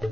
शिव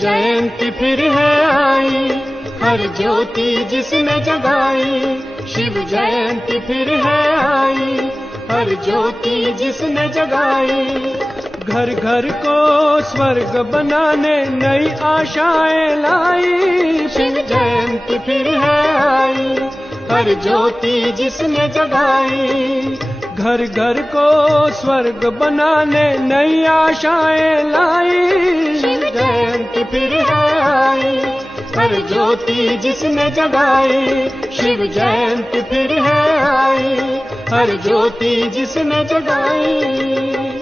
जयंती फिर है आई, हर ज्योति जिसने जगाई। शिव जयंती फिर है आई, हर ज्योति जिसने जगाई। घर घर को स्वर्ग बनाने नई आशाएं लाई। शिव जयंती फिर है आई, हर ज्योति जिसने जगाई। घर घर को स्वर्ग बनाने नई आशाएं लाई। शिव जयंती फिर है आई, हर ज्योति जिसने जगाई। शिव जयंती फिर है आई, हर ज्योति जिसने जगाई।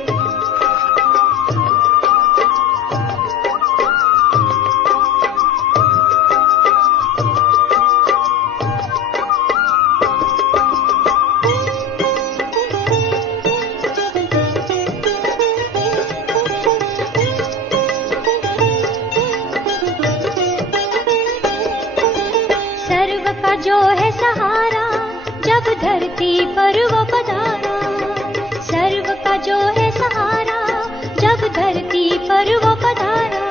जो है सहारा जब धरती पर वो पधारा। सर्व का जो है सहारा जब धरती पर वो पधारा।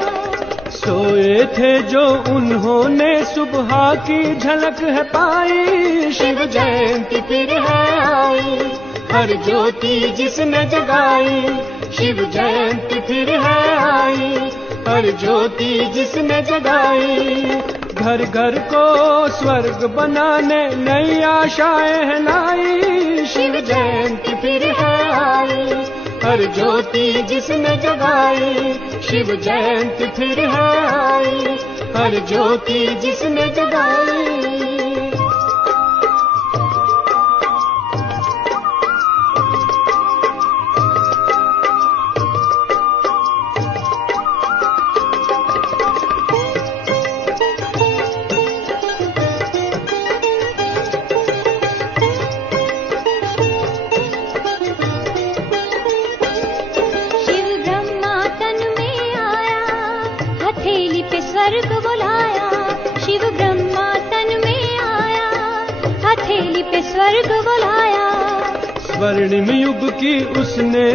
सोए थे जो उन्होंने सुबह की झलक है पाई। शिव जयंती फिर है आई, हर ज्योति जिसने जगाई। शिव जयंती फिर है आई, हर ज्योति जिसने जगाई। घर घर को स्वर्ग बनाने नई आशाएं लाई। शिव जयंती फिर है आई, हर ज्योति जिसने जगाई। शिव जयंती फिर है आई, हर ज्योति जिसने जगाई। स्वर्ग बुलाया। शिव ब्रह्मा तन में आया, हथेली पे स्वर्ग बुलाया। स्वर्णिम युग की उसने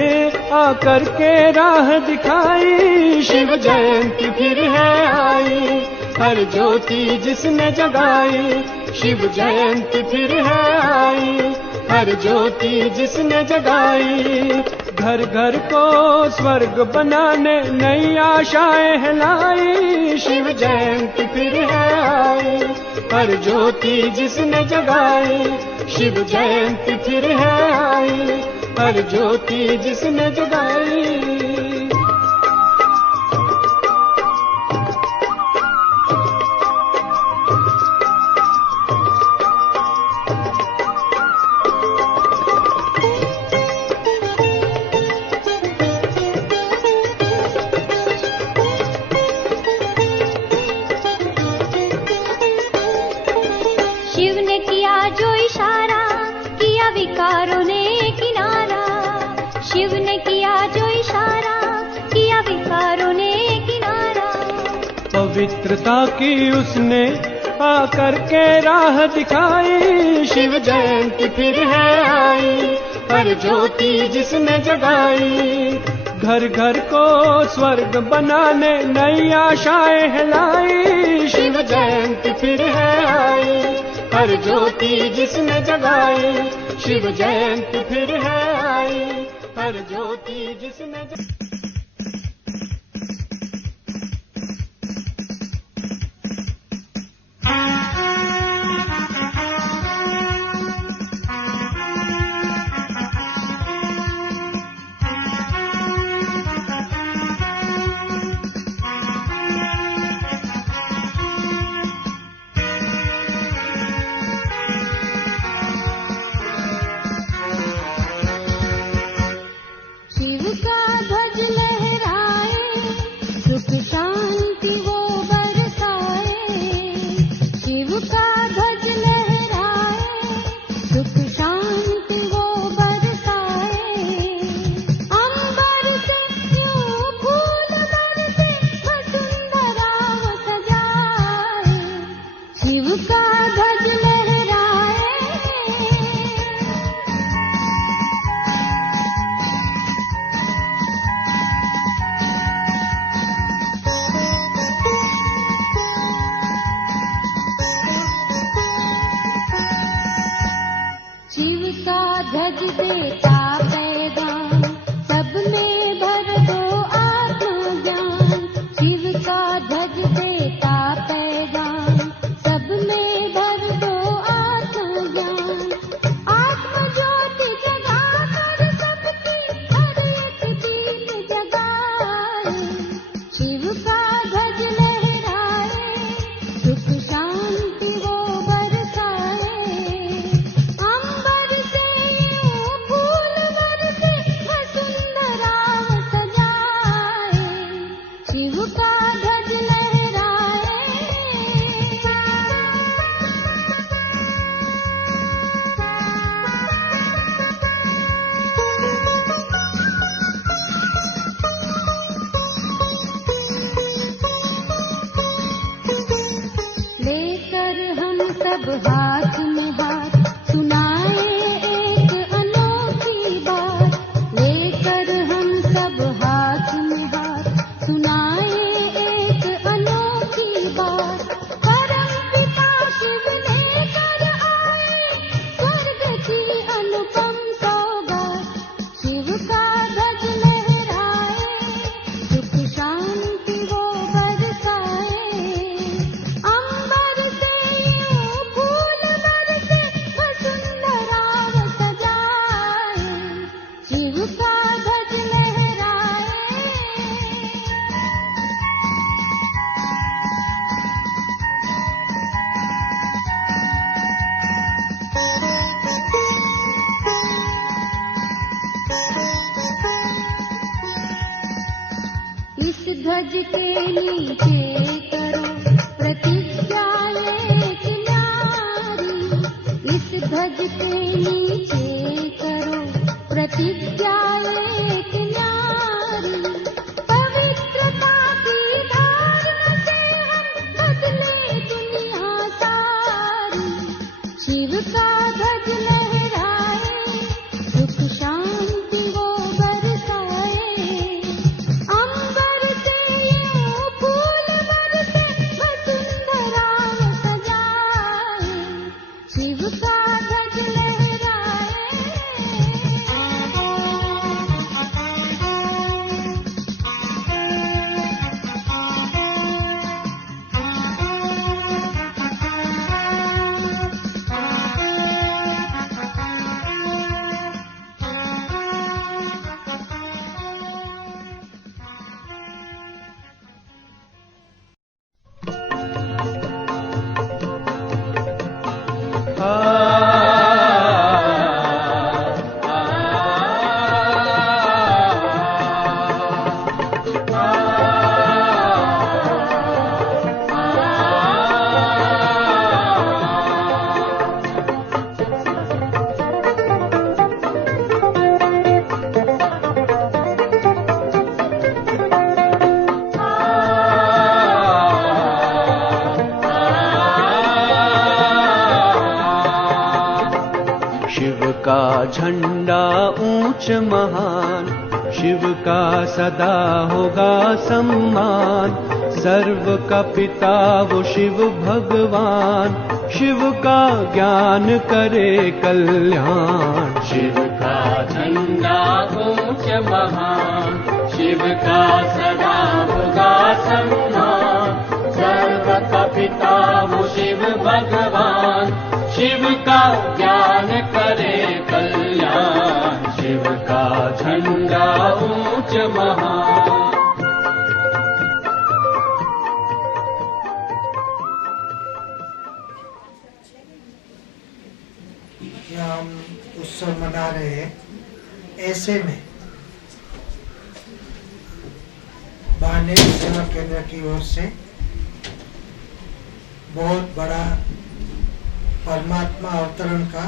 आकर के राह दिखाई। शिव जयंती फिर है आई, हर ज्योति जिसने जगाई। शिव जयंती फिर है आई, हर ज्योति जिसने जगाई। घर घर को स्वर्ग बनाने नई आशाएं लाई। शिव जयंती फिर है आई, हर ज्योति जिसने जगाई। शिव जयंती फिर है आई, हर ज्योति जिसने जगाई। शिव ने किया जो इशारा, किया विकारों ने किनारा। शिव ने किया जो इशारा, किया विकारों ने किनारा। पवित्रता की उसने आकर के राह दिखाई। शिव जयंती फिर है आई, हर ज्योति जिसने जगाई। घर घर को स्वर्ग बनाने नई आशाएं लाई। शिव जयंती फिर है आई, हर ज्योति जिसने जगाई। शिव जयंती फिर है आई, हर ज्योति जिसने जगाई। शिव का ध्वज हाथ में हाथ सुनाए एक अनोखी बात, लेकर हम सब हाथ में हाथ सुनाए एक अनोखी बात। परम पिता शिव लेकर आए स्वर्ग की अनुपम सौगात, शिव का ध्वज लहराए सुख शांति वो बरसाए। अंबर से यूं फूल बरसे वसुंधरा सजाए, शिव का ध्वज लहराए। इस ध्वज के नीचे करो प्रतिज्ञा एक न्यारी, इस ध्वज के नीचे करो प्रतिज्ञा एक न्यारी। पवित्रता की धारण से हम बदले दुनिया सारी, शिव का ध्वज लहराए सुख शांति वो बरसाए। अंबर से यूं फूल बरसे वसुंधरा सजाए, शिव का ध्वज लहराए। शिव का झंडा ऊंच महान, शिव का सदा होगा सम्मान। सर्व का पिता वो शिव भगवान, शिव का ज्ञान करे कल्याण। शिव का झंडा ऊंच महान, शिव का सदा होगा सम्मान। सर्व का पिता वो शिव भगवान, शिव का ज्ञान करे कल्याण। शिव का झंडा ऊंच महान। यहाँ हम उत्सव मना रहे हैं, ऐसे में बानेर सेवा केंद्र की ओर से बहुत बड़ा परमात्मा अवतरण का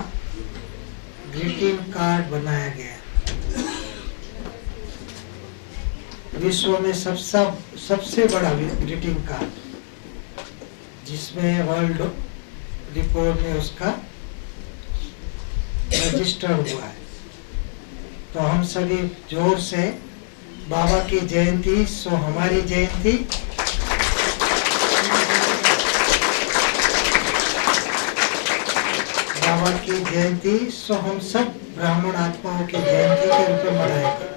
ग्रीटिंग कार्ड बनाया गया। विश्व में सबसे बड़ा ग्रीटिंग कार्ड, जिसमें वर्ल्ड रिपोर्ट में उसका रजिस्टर हुआ है। तो हम सभी जोर से बाबा की जयंती सो हमारी जयंती, बाबा की जयंती सो हम सब ब्राह्मण आत्माओं की जयंती के रूप में मनाएंगे।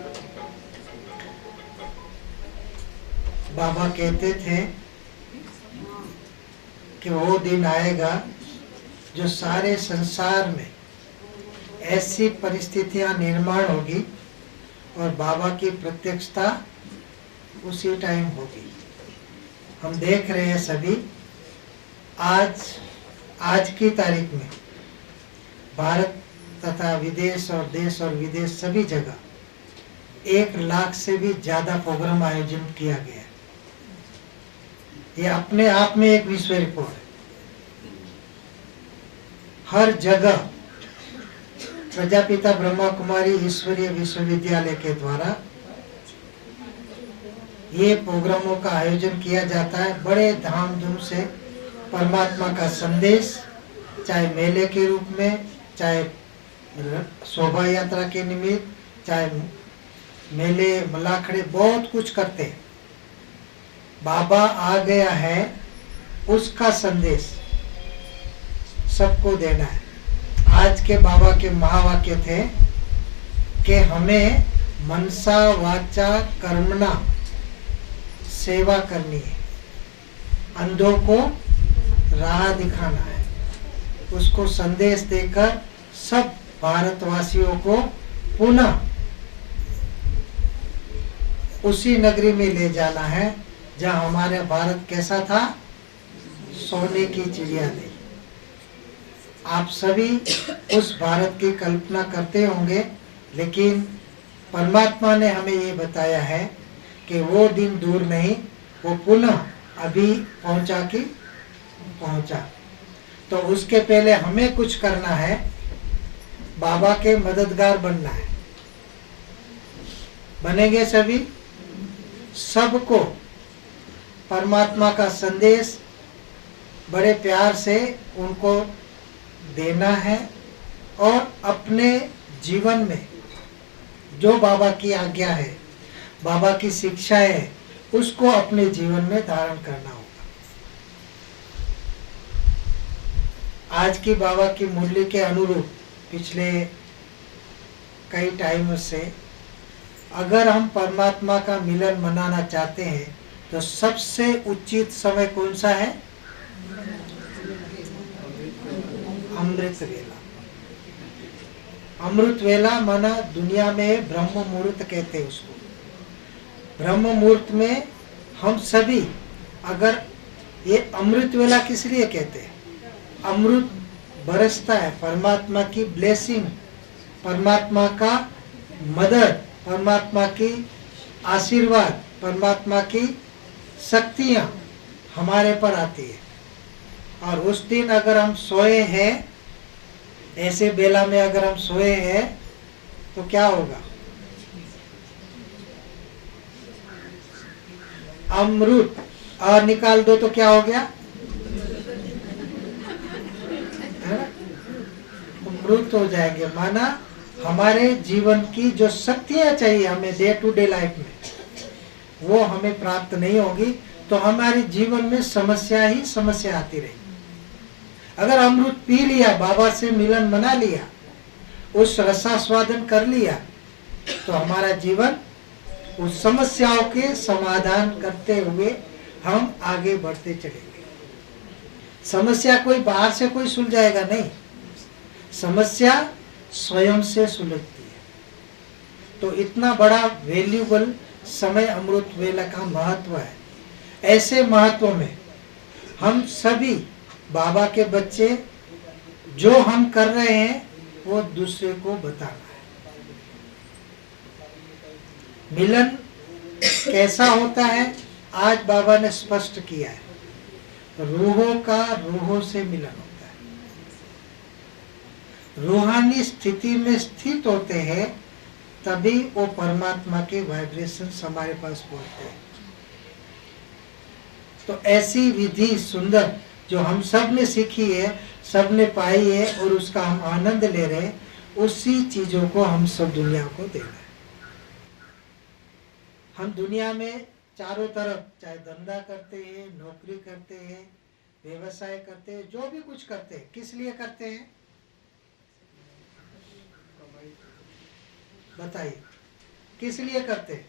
बाबा कहते थे कि वो दिन आएगा जो सारे संसार में ऐसी परिस्थितियां निर्माण होगी और बाबा की प्रत्यक्षता उसी टाइम होगी। हम देख रहे हैं सभी, आज की तारीख में भारत तथा विदेश और देश और विदेश सभी जगह 1 लाख से भी ज्यादा प्रोग्राम आयोजन किया गया है। ये अपने आप में एक विश्व रिकॉर्ड है। हर जगह प्रजापिता ब्रह्मा कुमारी ईश्वरीय विश्वविद्यालय के द्वारा ये प्रोग्रामों का आयोजन किया जाता है। बड़े धामधूम से परमात्मा का संदेश चाहे मेले के रूप में, चाहे शोभा यात्रा के निमित्त, चाहे मेले मलाखड़े, बहुत कुछ करते हैं। बाबा आ गया है उसका संदेश सबको देना है। आज के बाबा के महावाक्य थे कि हमें मनसा वाचा कर्मणा सेवा करनी है, अंधों को राह दिखाना है, उसको संदेश देकर सब भारतवासियों को पुनः उसी नगरी में ले जाना है जहाँ हमारे भारत कैसा था, सोने की चिड़िया थी। आप सभी उस भारत की कल्पना करते होंगे, लेकिन परमात्मा ने हमें ये बताया है कि वो दिन दूर नहीं, वो पुनः अभी पहुंचा कि पहुंचा। तो उसके पहले हमें कुछ करना है, बाबा के मददगार बनना है। बनेंगे सभी? सबको परमात्मा का संदेश बड़े प्यार से उनको देना है और अपने जीवन में जो बाबा की आज्ञा है, बाबा की शिक्षा है, उसको अपने जीवन में धारण करना होगा। आज की बाबा की मुरली के अनुरूप पिछले कई टाइम से अगर हम परमात्मा का मिलन मनाना चाहते हैं तो सबसे उचित समय कौन सा है? अमृत वेला। अमृत वेला माना दुनिया में ब्रह्म मुहूर्त कहते हैं उसको। ब्रह्म मुहूर्त में हम सभी अगर ये अमृत वेला किस लिए कहते हैं? अमृत बरसता है, परमात्मा की ब्लेसिंग, परमात्मा का मदद, परमात्मा की आशीर्वाद, परमात्मा की शक्तियां हमारे पर आती है। और उस दिन अगर हम सोए हैं, ऐसे बेला में अगर हम सोए हैं तो क्या होगा? अमृत और निकाल दो तो क्या हो गया? अमृत हो जाएंगे। माना हमारे जीवन की जो शक्तियां चाहिए हमें डे टू डे लाइफ में, वो हमें प्राप्त नहीं होगी तो हमारे जीवन में समस्या ही समस्या आती रहेगी। अगर अमृत पी लिया, बाबा से मिलन मना लिया, उस रसास्वादन कर लिया, तो हमारा जीवन उस समस्याओं के समाधान करते हुए हम आगे बढ़ते चलेंगे। समस्या कोई बाहर से कोई सुलझाएगा नहीं, समस्या स्वयं से सुलझती है। तो इतना बड़ा वैल्यूबल समय अमृत वेला का महत्व है। ऐसे महत्व में हम सभी बाबा के बच्चे जो हम कर रहे हैं वो दूसरे को बताना है। मिलन कैसा होता है आज बाबा ने स्पष्ट किया है, रूहों का रूहों से मिलन होता है। रूहानी स्थिति में स्थित होते हैं तभी वो परमात्मा के वाइब्रेशंस हमारे पास पहुंचते हैं। तो ऐसी विधि सुंदर जो हम सब ने सीखी है, सब ने पाई है और उसका हम आनंद ले रहे हैं, उसी चीजों को हम सब दुनिया को देना है। हम दुनिया में चारों तरफ चाहे धंधा करते हैं, नौकरी करते हैं, व्यवसाय करते हैं, जो भी कुछ करते हैं, किस लिए करते हैं? बताइए, किस लिए करते हैं?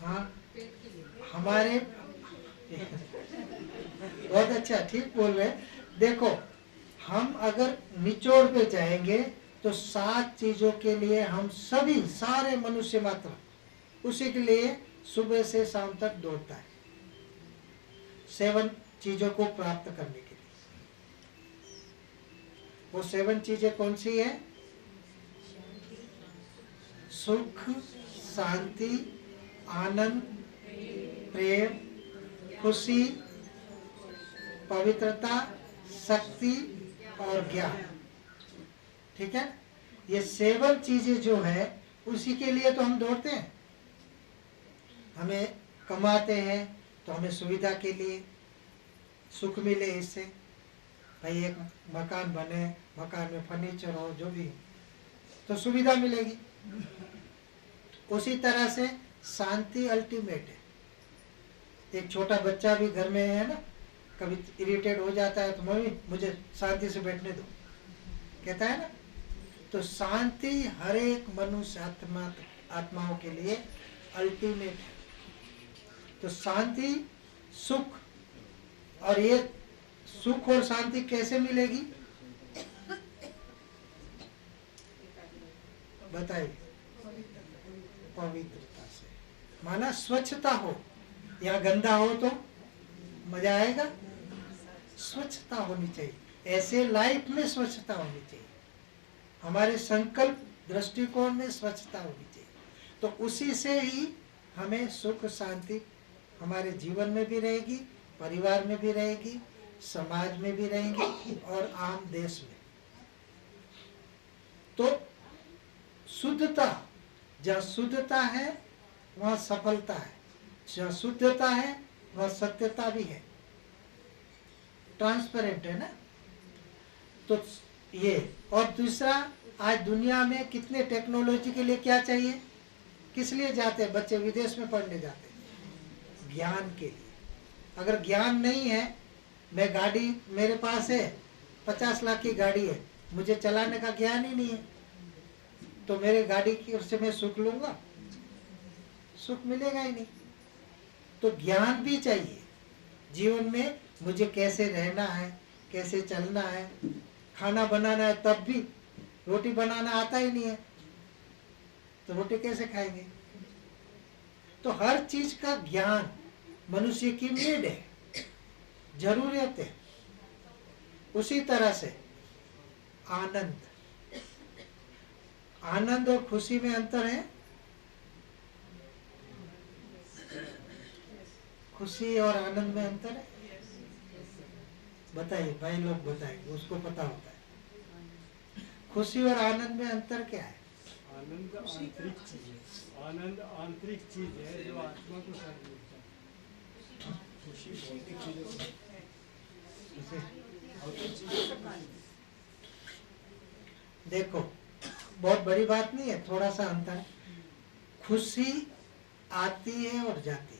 हाँ, हमारे बहुत अच्छा, ठीक बोल रहे। देखो, हम अगर निचोड़ पे जाएंगे तो 7 चीजों के लिए हम सभी सारे मनुष्य मात्र उसी के लिए सुबह से शाम तक दौड़ता है, 7 चीजों को प्राप्त करने के लिए। वो 7 चीजें कौन सी है? सुख, शांति, आनंद, प्रेम, खुशी, पवित्रता, शक्ति और ज्ञान। ठीक है, ये 7 चीजें जो है उसी के लिए तो हम दौड़ते हैं। हमें कमाते हैं तो हमें सुविधा के लिए सुख मिले इससे, भाई एक मकान बने, मकान में फर्नीचर हो, जो भी हो, तो सुविधा मिलेगी। उसी तरह से शांति अल्टीमेट है। एक छोटा बच्चा भी घर में है ना, कभी इरिटेट हो जाता है तो मम्मी मुझे शांति से बैठने दो, कहता है ना। तो शांति हर एक मनुष्य आत्माओं के लिए अल्टीमेट है। तो शांति, सुख, और ये सुख और शांति कैसे मिलेगी बताइए? पवित्रता से, माना स्वच्छता हो। यहाँ गंदा हो तो मजा आएगा? स्वच्छता होनी चाहिए। ऐसे लाइफ में स्वच्छता होनी चाहिए, हमारे संकल्प दृष्टिकोण में स्वच्छता होनी चाहिए। तो उसी से ही हमें सुख शांति हमारे जीवन में भी रहेगी, परिवार में भी रहेगी, समाज में भी रहेंगी और आम देश में। तो शुद्धता, जहाँ शुद्धता है वहाँ सफलता है, जहाँ शुद्धता है वहाँ सत्यता भी है, ट्रांसपेरेंट है ना। तो ये, और दूसरा, आज दुनिया में कितने टेक्नोलॉजी के लिए क्या चाहिए, किस लिए जाते हैं बच्चे विदेश में पढ़ने जाते हैं? ज्ञान के लिए। अगर ज्ञान नहीं है, मैं गाड़ी मेरे पास है, 50 लाख की गाड़ी है, मुझे चलाने का ज्ञान ही नहीं है, तो मेरे गाड़ी की उससे मैं सुख लूंगा? सुख मिलेगा ही नहीं। तो ज्ञान भी चाहिए जीवन में, मुझे कैसे रहना है, कैसे चलना है, खाना बनाना है, तब भी रोटी बनाना आता ही नहीं है तो रोटी कैसे खाएंगे? तो हर चीज का ज्ञान मनुष्य की नीड है, जरूरत है। उसी तरह से आनंद, आनंद और खुशी में अंतर है। खुशी और आनंद में अंतर है, बताइए भाई लोग बताएंगे, उसको पता होता है। खुशी और आनंद में अंतर क्या है? आनंद आंतरिक चीज है, आनंद आंतरिक चीज है जो आत्मा को शांति देता है। खुशी भौतिक चीजों से, देखो बहुत बड़ी बात नहीं है, थोड़ा सा अंतर है। खुशी आती है और जाती है।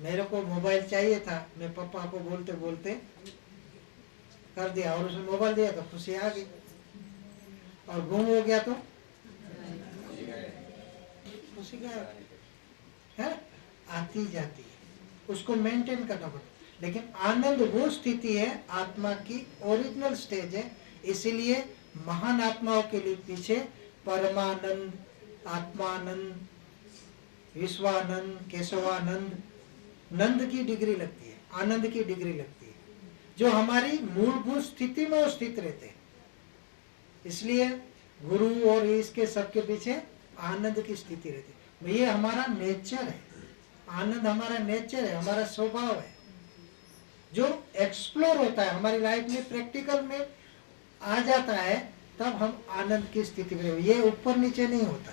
मेरे को मोबाइल चाहिए था, मैं पापा को बोलते बोलते कर दिया और उसने मोबाइल दिया तो खुशी आ गई, और गुम हो गया तो खुशी गायब है। आती जाती है, उसको मेंटेन करना पड़ता। लेकिन आनंद वो स्थिति है, आत्मा की ओरिजिनल स्टेज है। इसीलिए महान आत्माओं के लिए पीछे परमानंद, आत्मानंद, विश्वानंद, केशवानंद, नंद की डिग्री लगती है, आनंद की डिग्री लगती है, जो हमारी मूलभूत स्थिति में वो स्थित रहते हैं। इसलिए गुरु और इसके सबके पीछे आनंद की स्थिति रहती है। ये हमारा नेचर है, आनंद हमारा नेचर है, हमारा स्वभाव है, जो एक्सप्लोर होता है हमारी लाइफ में, प्रैक्टिकल में आ जाता है, तब हम आनंद की स्थिति में। ये ऊपर नीचे नहीं होता,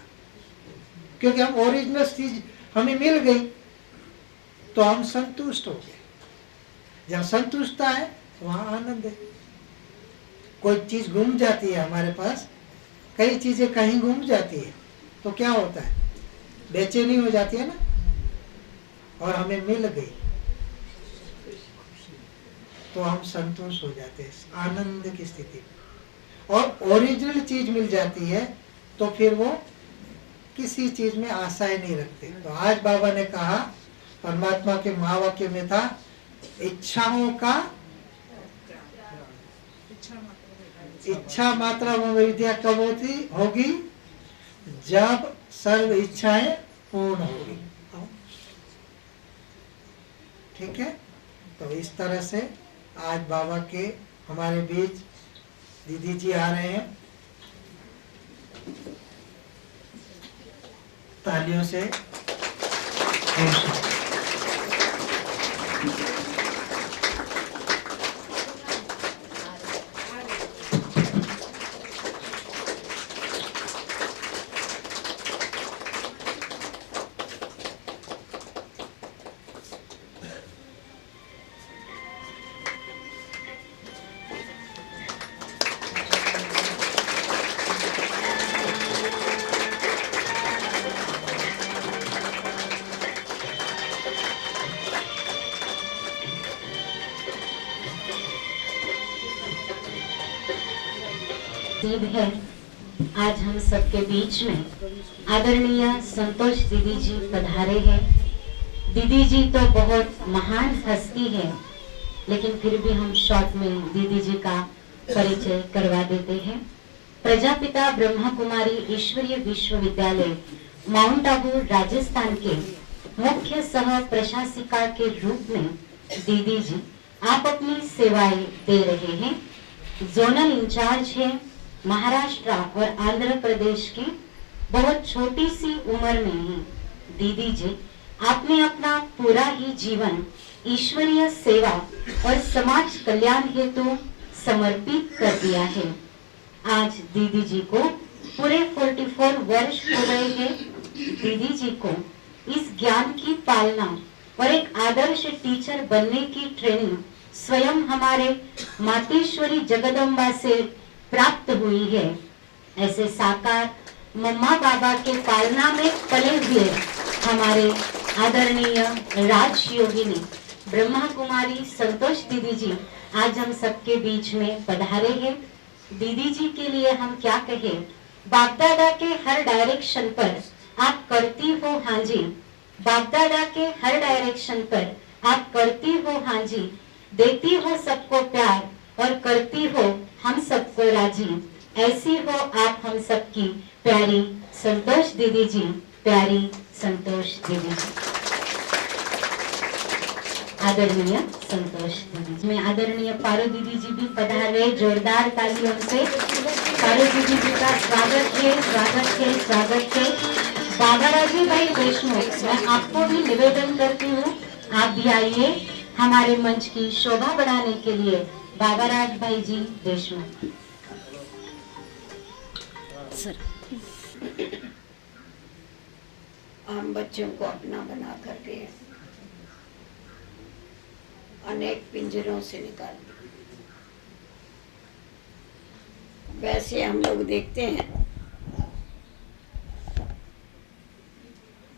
क्योंकि हम ओरिजिनल चीज हमें मिल गई तो हम संतुष्ट हो गए। जहाँ संतुष्टता है वहाँ आनंद है। कोई चीज गुम जाती है हमारे पास, कई चीजें कहीं गुम जाती है तो क्या होता है? बेचैनी हो जाती है ना, और हमें मिल गई तो हम संतुष्ट हो जाते हैं, आनंद की स्थिति। और ओरिजिनल चीज मिल जाती है तो फिर वो किसी चीज में आशाएं नहीं रखते। तो आज बाबा ने कहा, परमात्मा के महावाक्य में था, इच्छाओं का इच्छा मात्रा विद्या कब होगी? जब सर्व इच्छाएं पूर्ण होगी। ठीक है, तो इस तरह से आज बाबा के हमारे बीच दीदी जी आ रहे हैं, तालियों से नसीब है आज हम सबके बीच में आदरणीय संतोष दीदी जी पधारे हैं। दीदी जी तो बहुत महान हस्ती है, लेकिन फिर भी हम शॉर्ट में दीदी जी का परिचय करवा देते हैं। प्रजापिता ब्रह्मा कुमारी ईश्वरीय विश्वविद्यालय माउंट आबू राजस्थान के मुख्य सह प्रशासिका के रूप में दीदी जी आप अपनी सेवाएं दे रहे हैं। जोनल इंचार्ज है महाराष्ट्र और आंध्र प्रदेश की। बहुत छोटी सी उम्र में ही दीदी जी आपने अपना पूरा ही जीवन ईश्वरीय सेवा और समाज कल्याण हेतु समर्पित कर दिया है। आज दीदी जी को पूरे 44 वर्ष हो गए हैं। दीदी जी को इस ज्ञान की पालना और एक आदर्श टीचर बनने की ट्रेनिंग स्वयं हमारे मातेश्वरी जगदम्बा से प्राप्त हुई है। ऐसे साकार मम्मा बाबा के पालना में पले हुए हमारे आदरणीय राजयोगिनी ब्रह्मा कुमारी संतोष दीदी जी आज हम सबके बीच में पधारे हैं। दीदी जी के लिए हम क्या कहें, बाप दादा के हर डायरेक्शन पर आप करती हो हाँ जी, बाप दादा के हर डायरेक्शन पर आप करती हो हाँ जी, देती हो सबको प्यार और करती हो हम सबको राजी। ऐसी हो आप हम सबकी प्यारी संतोष दीदी जी, प्यारी संतोष दीदी जी। आदरणीय संतोष दीदी जी में आदरणीय पारो दीदी जी भी पधारे। जोरदार तालियों से पारो दीदी जी का स्वागत है, स्वागत है, स्वागत है। बाबाराजी भाई देशमुख, मैं आपको भी निवेदन करती हूँ आप भी आइए हमारे मंच की शोभा बढ़ाने के लिए। बाबाराज भाई जी देशमुख सर। हम बच्चों को अपना बना करके अनेक पिंजरों से निकाल दिया। वैसे हम लोग देखते हैं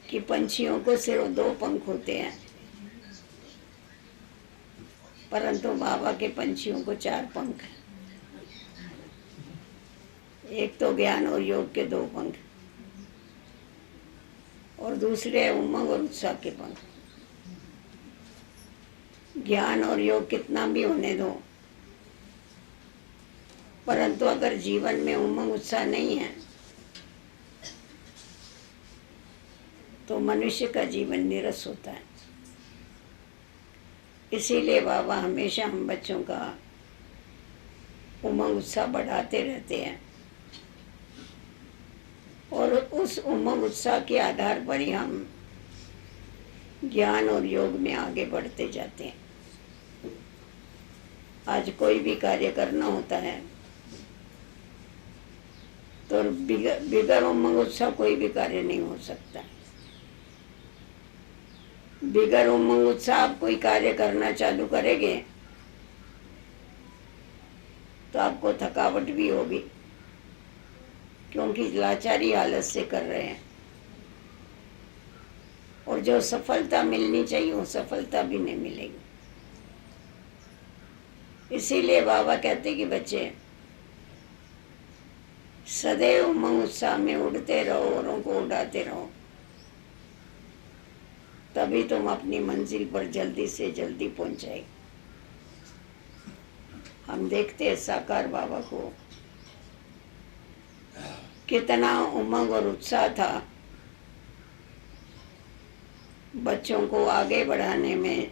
कि पंछियों को सिर्फ 2 पंख होते हैं, परंतु बाबा के पंछियों को 4 पंख हैं। एक तो ज्ञान और योग के 2 पंख और दूसरे उमंग और उत्साह के पंख। ज्ञान और योग कितना भी होने दो, परंतु अगर जीवन में उमंग उत्साह नहीं है तो मनुष्य का जीवन नीरस होता है। इसीलिए बाबा हमेशा हम बच्चों का उमंग उत्साह बढ़ाते रहते हैं और उस उमंग उत्साह के आधार पर ही हम ज्ञान और योग में आगे बढ़ते जाते हैं। आज कोई भी कार्य करना होता है तो बिगर उमंग उत्साह कोई भी कार्य नहीं हो सकता। बिगर उमंग उत्साह आप कोई कार्य करना चालू करेंगे तो आपको थकावट भी होगी, क्योंकि लाचारी हालत से कर रहे हैं और जो सफलता मिलनी चाहिए वो सफलता भी नहीं मिलेगी। इसीलिए बाबा कहते कि बच्चे सदैव उमंग उत्साह में उड़ते रहो, औरों को उड़ाते रहो, तभी तुम अपनी मंजिल पर जल्दी से जल्दी पहुंच जाएगी। हम देखते हैं साकार बाबा को कितना उमंग और उत्साह था बच्चों को आगे बढ़ाने में,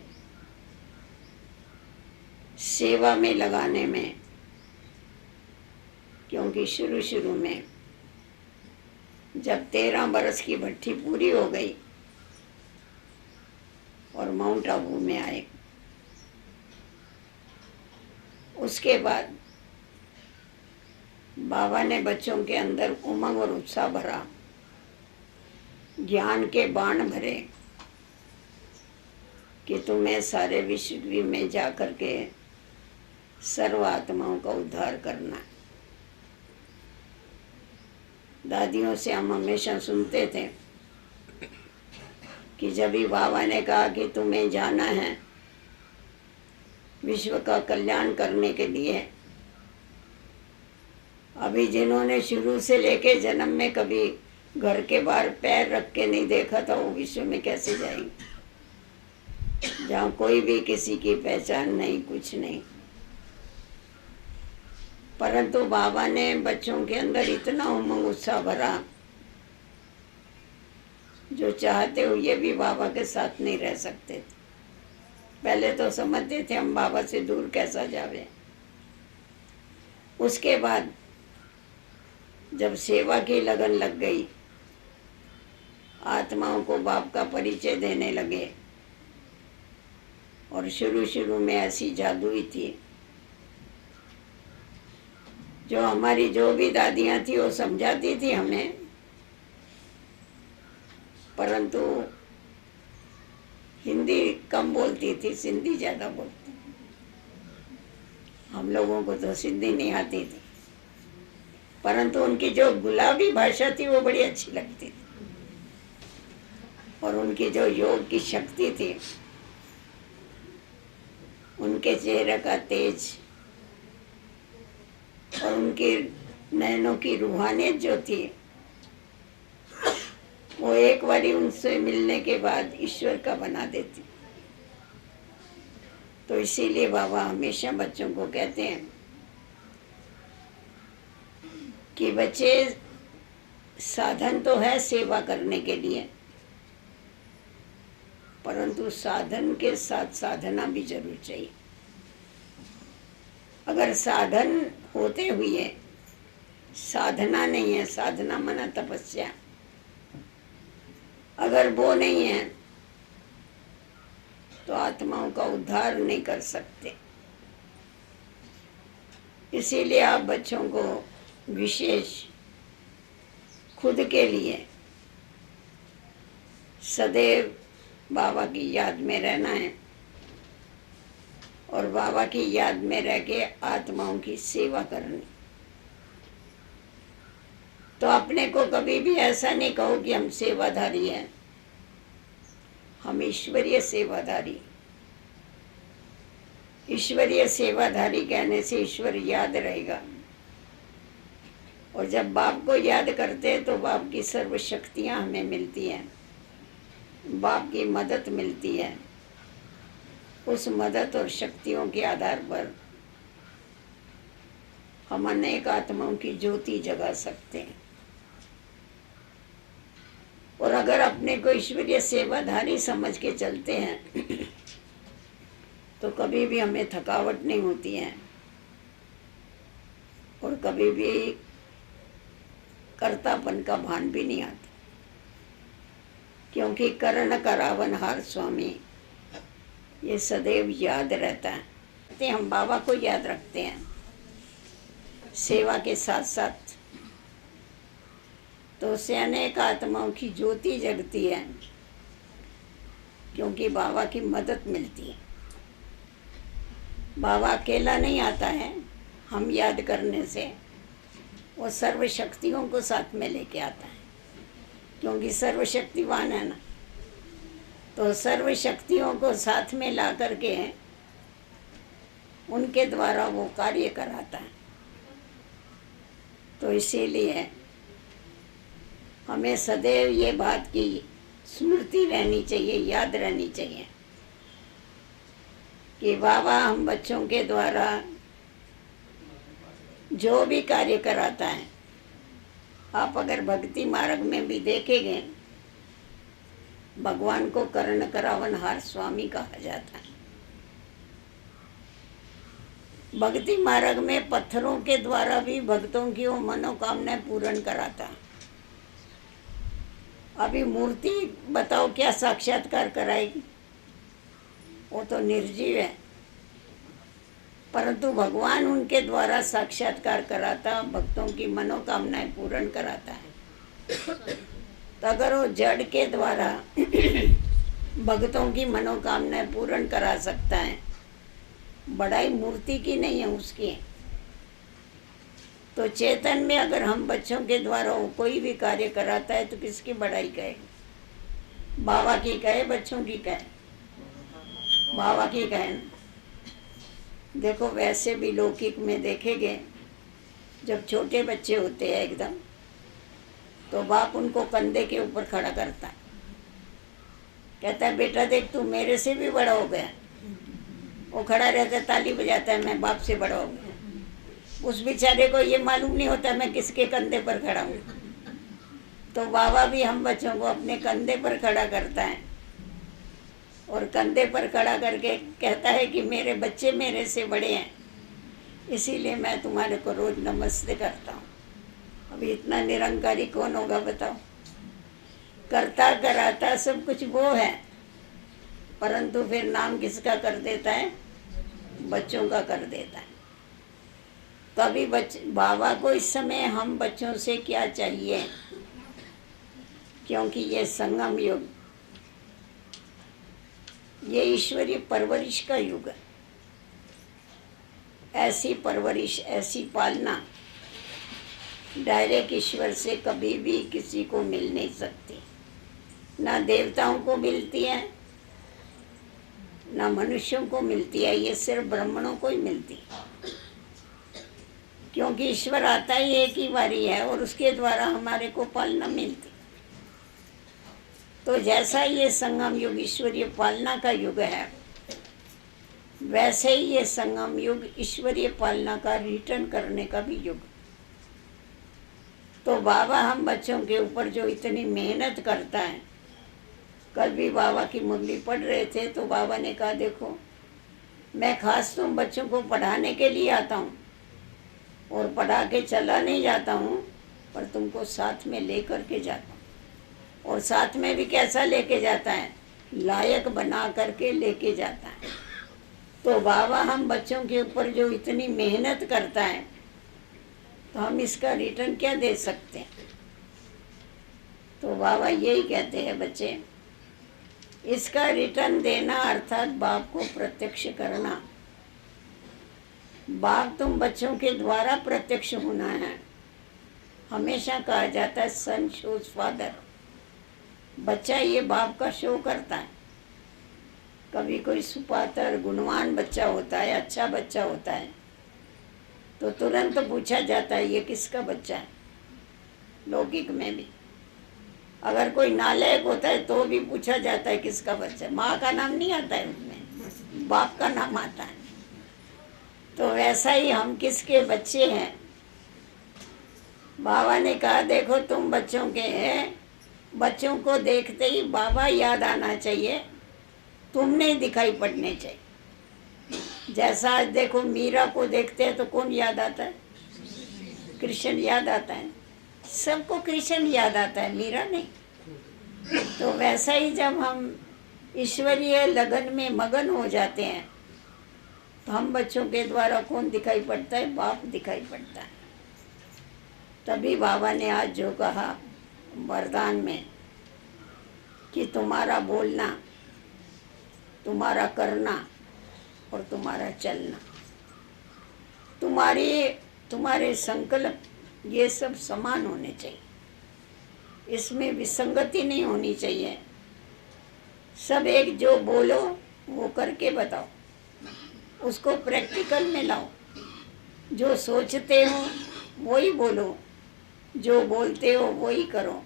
सेवा में लगाने में। क्योंकि शुरू में जब 13 बरस की भट्ठी पूरी हो गई और माउंट आबू में आए, उसके बाद बाबा ने बच्चों के अंदर उमंग और उत्साह भरा, ज्ञान के बाण भरे कि तुम्हें सारे विश्व में जा करके सर्व आत्माओं का उद्धार करना। दादियों से हम हमेशा सुनते थे कि जब भी बाबा ने कहा कि तुम्हें जाना है विश्व का कल्याण करने के लिए, अभी जिन्होंने शुरू से लेके जन्म में कभी घर के बाहर पैर रख के नहीं देखा था, वो विश्व में कैसे जाएंगे जहाँ कोई भी किसी की पहचान नहीं, कुछ नहीं। परंतु बाबा ने बच्चों के अंदर इतना उमंग उत्साह भरा, जो चाहते हुए भी बाबा के साथ नहीं रह सकते थे। पहले तो समझते थे हम बाबा से दूर कैसा जावे। उसके बाद जब सेवा की लगन लग गई, आत्माओं को बाप का परिचय देने लगे, और शुरू शुरू में ऐसी जादुई थी, जो हमारी जो भी दादियाँ थी वो समझाती थी हमें, परंतु हिंदी कम बोलती थी, सिंधी ज़्यादा बोलती। हम लोगों को तो सिंधी नहीं आती थी, परंतु उनकी जो गुलाबी भाषा थी वो बड़ी अच्छी लगती थी, और उनकी जो योग की शक्ति थी, उनके चेहरे का तेज और उनके नैनों की रूहानियत जो थी, वो एक बारी उनसे मिलने के बाद ईश्वर का बना देती। तो इसीलिए बाबा हमेशा बच्चों को कहते हैं कि बच्चे, साधन तो है सेवा करने के लिए, परंतु साधन के साथ साधना भी जरूर चाहिए। अगर साधन होते हुए साधना नहीं है, साधना माना तपस्या, अगर वो नहीं है तो आत्माओं का उद्धार नहीं कर सकते। इसीलिए आप बच्चों को विशेष खुद के लिए सदैव बाबा की याद में रहना है, और बाबा की याद में रह के आत्माओं की सेवा करनी। तो अपने को कभी भी ऐसा नहीं कहो कि हम सेवाधारी हैं, हम ईश्वरीय सेवाधारी। ईश्वरीय सेवाधारी कहने से ईश्वर याद रहेगा, और जब बाप को याद करते हैं तो बाप की सर्व शक्तियाँ हमें मिलती हैं, बाप की मदद मिलती है। उस मदद और शक्तियों के आधार पर हम अनेक आत्माओं की ज्योति जगा सकते हैं। और अगर अपने को ईश्वरीय सेवाधारी समझ के चलते हैं तो कभी भी हमें थकावट नहीं होती है, और कभी भी कर्तापन का भान भी नहीं आता, क्योंकि कर्ण करावनहार स्वामी ये सदैव याद रहता है। हम बाबा को याद रखते हैं सेवा के साथ साथ, तो उससे अनेक आत्माओं की ज्योति जगती है, क्योंकि बाबा की मदद मिलती है। बाबा अकेला नहीं आता है, हम याद करने से वो सर्व शक्तियों को साथ में लेके आता है, क्योंकि सर्वशक्तिवान है ना। तो सर्व शक्तियों को साथ में ला करके उनके द्वारा वो कार्य कराता है। तो इसीलिए हमें सदैव ये बात की स्मृति रहनी चाहिए, याद रहनी चाहिए कि बाबा हम बच्चों के द्वारा जो भी कार्य कराता है, आप अगर भक्ति मार्ग में भी देखेंगे, भगवान को कर्ण करावनहार स्वामी कहा जाता है। भक्ति मार्ग में पत्थरों के द्वारा भी भक्तों की वो मनोकामनाएं पूर्ण कराता है। अभी मूर्ति बताओ क्या साक्षात्कार कराएगी, वो तो निर्जीव है, परंतु भगवान उनके द्वारा साक्षात्कार कराता, भक्तों की मनोकामनाएं पूर्ण कराता है। तो अगर वो जड़ के द्वारा भक्तों की मनोकामनाएं पूर्ण करा सकता है, बड़ाई मूर्ति की नहीं है उसकी। तो चेतन में अगर हम बच्चों के द्वारा वो कोई भी कार्य कराता है तो किसकी बड़ाई कहे? बाबा की कहे, बच्चों की कहे? बाबा की कहे ना। देखो वैसे भी लौकिक में देखेंगे, जब छोटे बच्चे होते हैं एकदम, तो बाप उनको कंधे के ऊपर खड़ा करता है, कहता है बेटा देख तू मेरे से भी बड़ा हो गया। वो खड़ा रहता है, ताली बजाता है, मैं बाप से बड़ा हो गया। उस बेचारे को ये मालूम नहीं होता मैं किसके कंधे पर खड़ा हूँ। तो बाबा भी हम बच्चों को अपने कंधे पर खड़ा करता है और कंधे पर खड़ा करके कहता है कि मेरे बच्चे मेरे से बड़े हैं, इसीलिए मैं तुम्हारे को रोज नमस्ते करता हूँ। अभी इतना निरंकारी कौन होगा बताओ? करता कराता सब कुछ वो है, परंतु फिर नाम किसका कर देता है? बच्चों का कर देता है। तो अभी बाबा को इस समय हम बच्चों से क्या चाहिए, क्योंकि ये संगम युग, ये ईश्वरीय परवरिश का युग है। ऐसी परवरिश, ऐसी पालना डायरेक्ट ईश्वर से कभी भी किसी को मिल नहीं सकती। ना देवताओं को मिलती है, ना मनुष्यों को मिलती है, ये सिर्फ ब्राह्मणों को ही मिलती है। क्योंकि ईश्वर आता ही एक ही बारी है और उसके द्वारा हमारे को पालना मिलती। तो जैसा ये संगम युग ईश्वरीय पालना का युग है, वैसे ही ये संगम युग ईश्वरीय पालना का रिटर्न करने का भी युग। तो बाबा हम बच्चों के ऊपर जो इतनी मेहनत करता है, कल भी बाबा की मुरली पढ़ रहे थे तो बाबा ने कहा देखो मैं खास तुम बच्चों को पढ़ाने के लिए आता हूँ और पढ़ा के चला नहीं जाता हूँ, पर तुमको साथ में ले कर के जाता हूँ। और साथ में भी कैसा लेके जाता है? लायक बना करके लेके जाता है। तो बाबा हम बच्चों के ऊपर जो इतनी मेहनत करता है, तो हम इसका रिटर्न क्या दे सकते हैं? तो बाबा यही कहते हैं बच्चे, इसका रिटर्न देना अर्थात बाप को प्रत्यक्ष करना। बाप तुम बच्चों के द्वारा प्रत्यक्ष होना है। हमेशा कहा जाता है सन शोज फादर। बच्चा ये बाप का शो करता है। कभी कोई सुपात्र गुणवान बच्चा होता है, अच्छा बच्चा होता है, तो तुरंत पूछा जाता है ये किसका बच्चा है। लौकिक में भी अगर कोई नालायक होता है तो भी पूछा जाता है किसका बच्चा है। माँ का नाम नहीं आता है उसमें, बाप का नाम आता है। तो वैसा ही हम किसके बच्चे हैं? बाबा ने कहा देखो तुम बच्चों के हैं, बच्चों को देखते ही बाबा याद आना चाहिए, तुम नहीं दिखाई पड़ने चाहिए। जैसा आज देखो मीरा को देखते हैं तो कौन याद आता है? कृष्ण याद आता है। सबको कृष्ण याद आता है, मीरा नहीं। तो वैसा ही जब हम ईश्वरीय लगन में मगन हो जाते हैं, तो हम बच्चों के द्वारा कौन दिखाई पड़ता है? बाप दिखाई पड़ता है। तभी बाबा ने आज जो कहा वरदान में कि तुम्हारा बोलना, तुम्हारा करना और तुम्हारा चलना, तुम्हारे संकल्प, ये सब समान होने चाहिए। इसमें विसंगति नहीं होनी चाहिए। सब एक, जो बोलो वो करके बताओ, उसको प्रैक्टिकल में लाओ। जो सोचते हो वही बोलो, जो बोलते हो वही करो।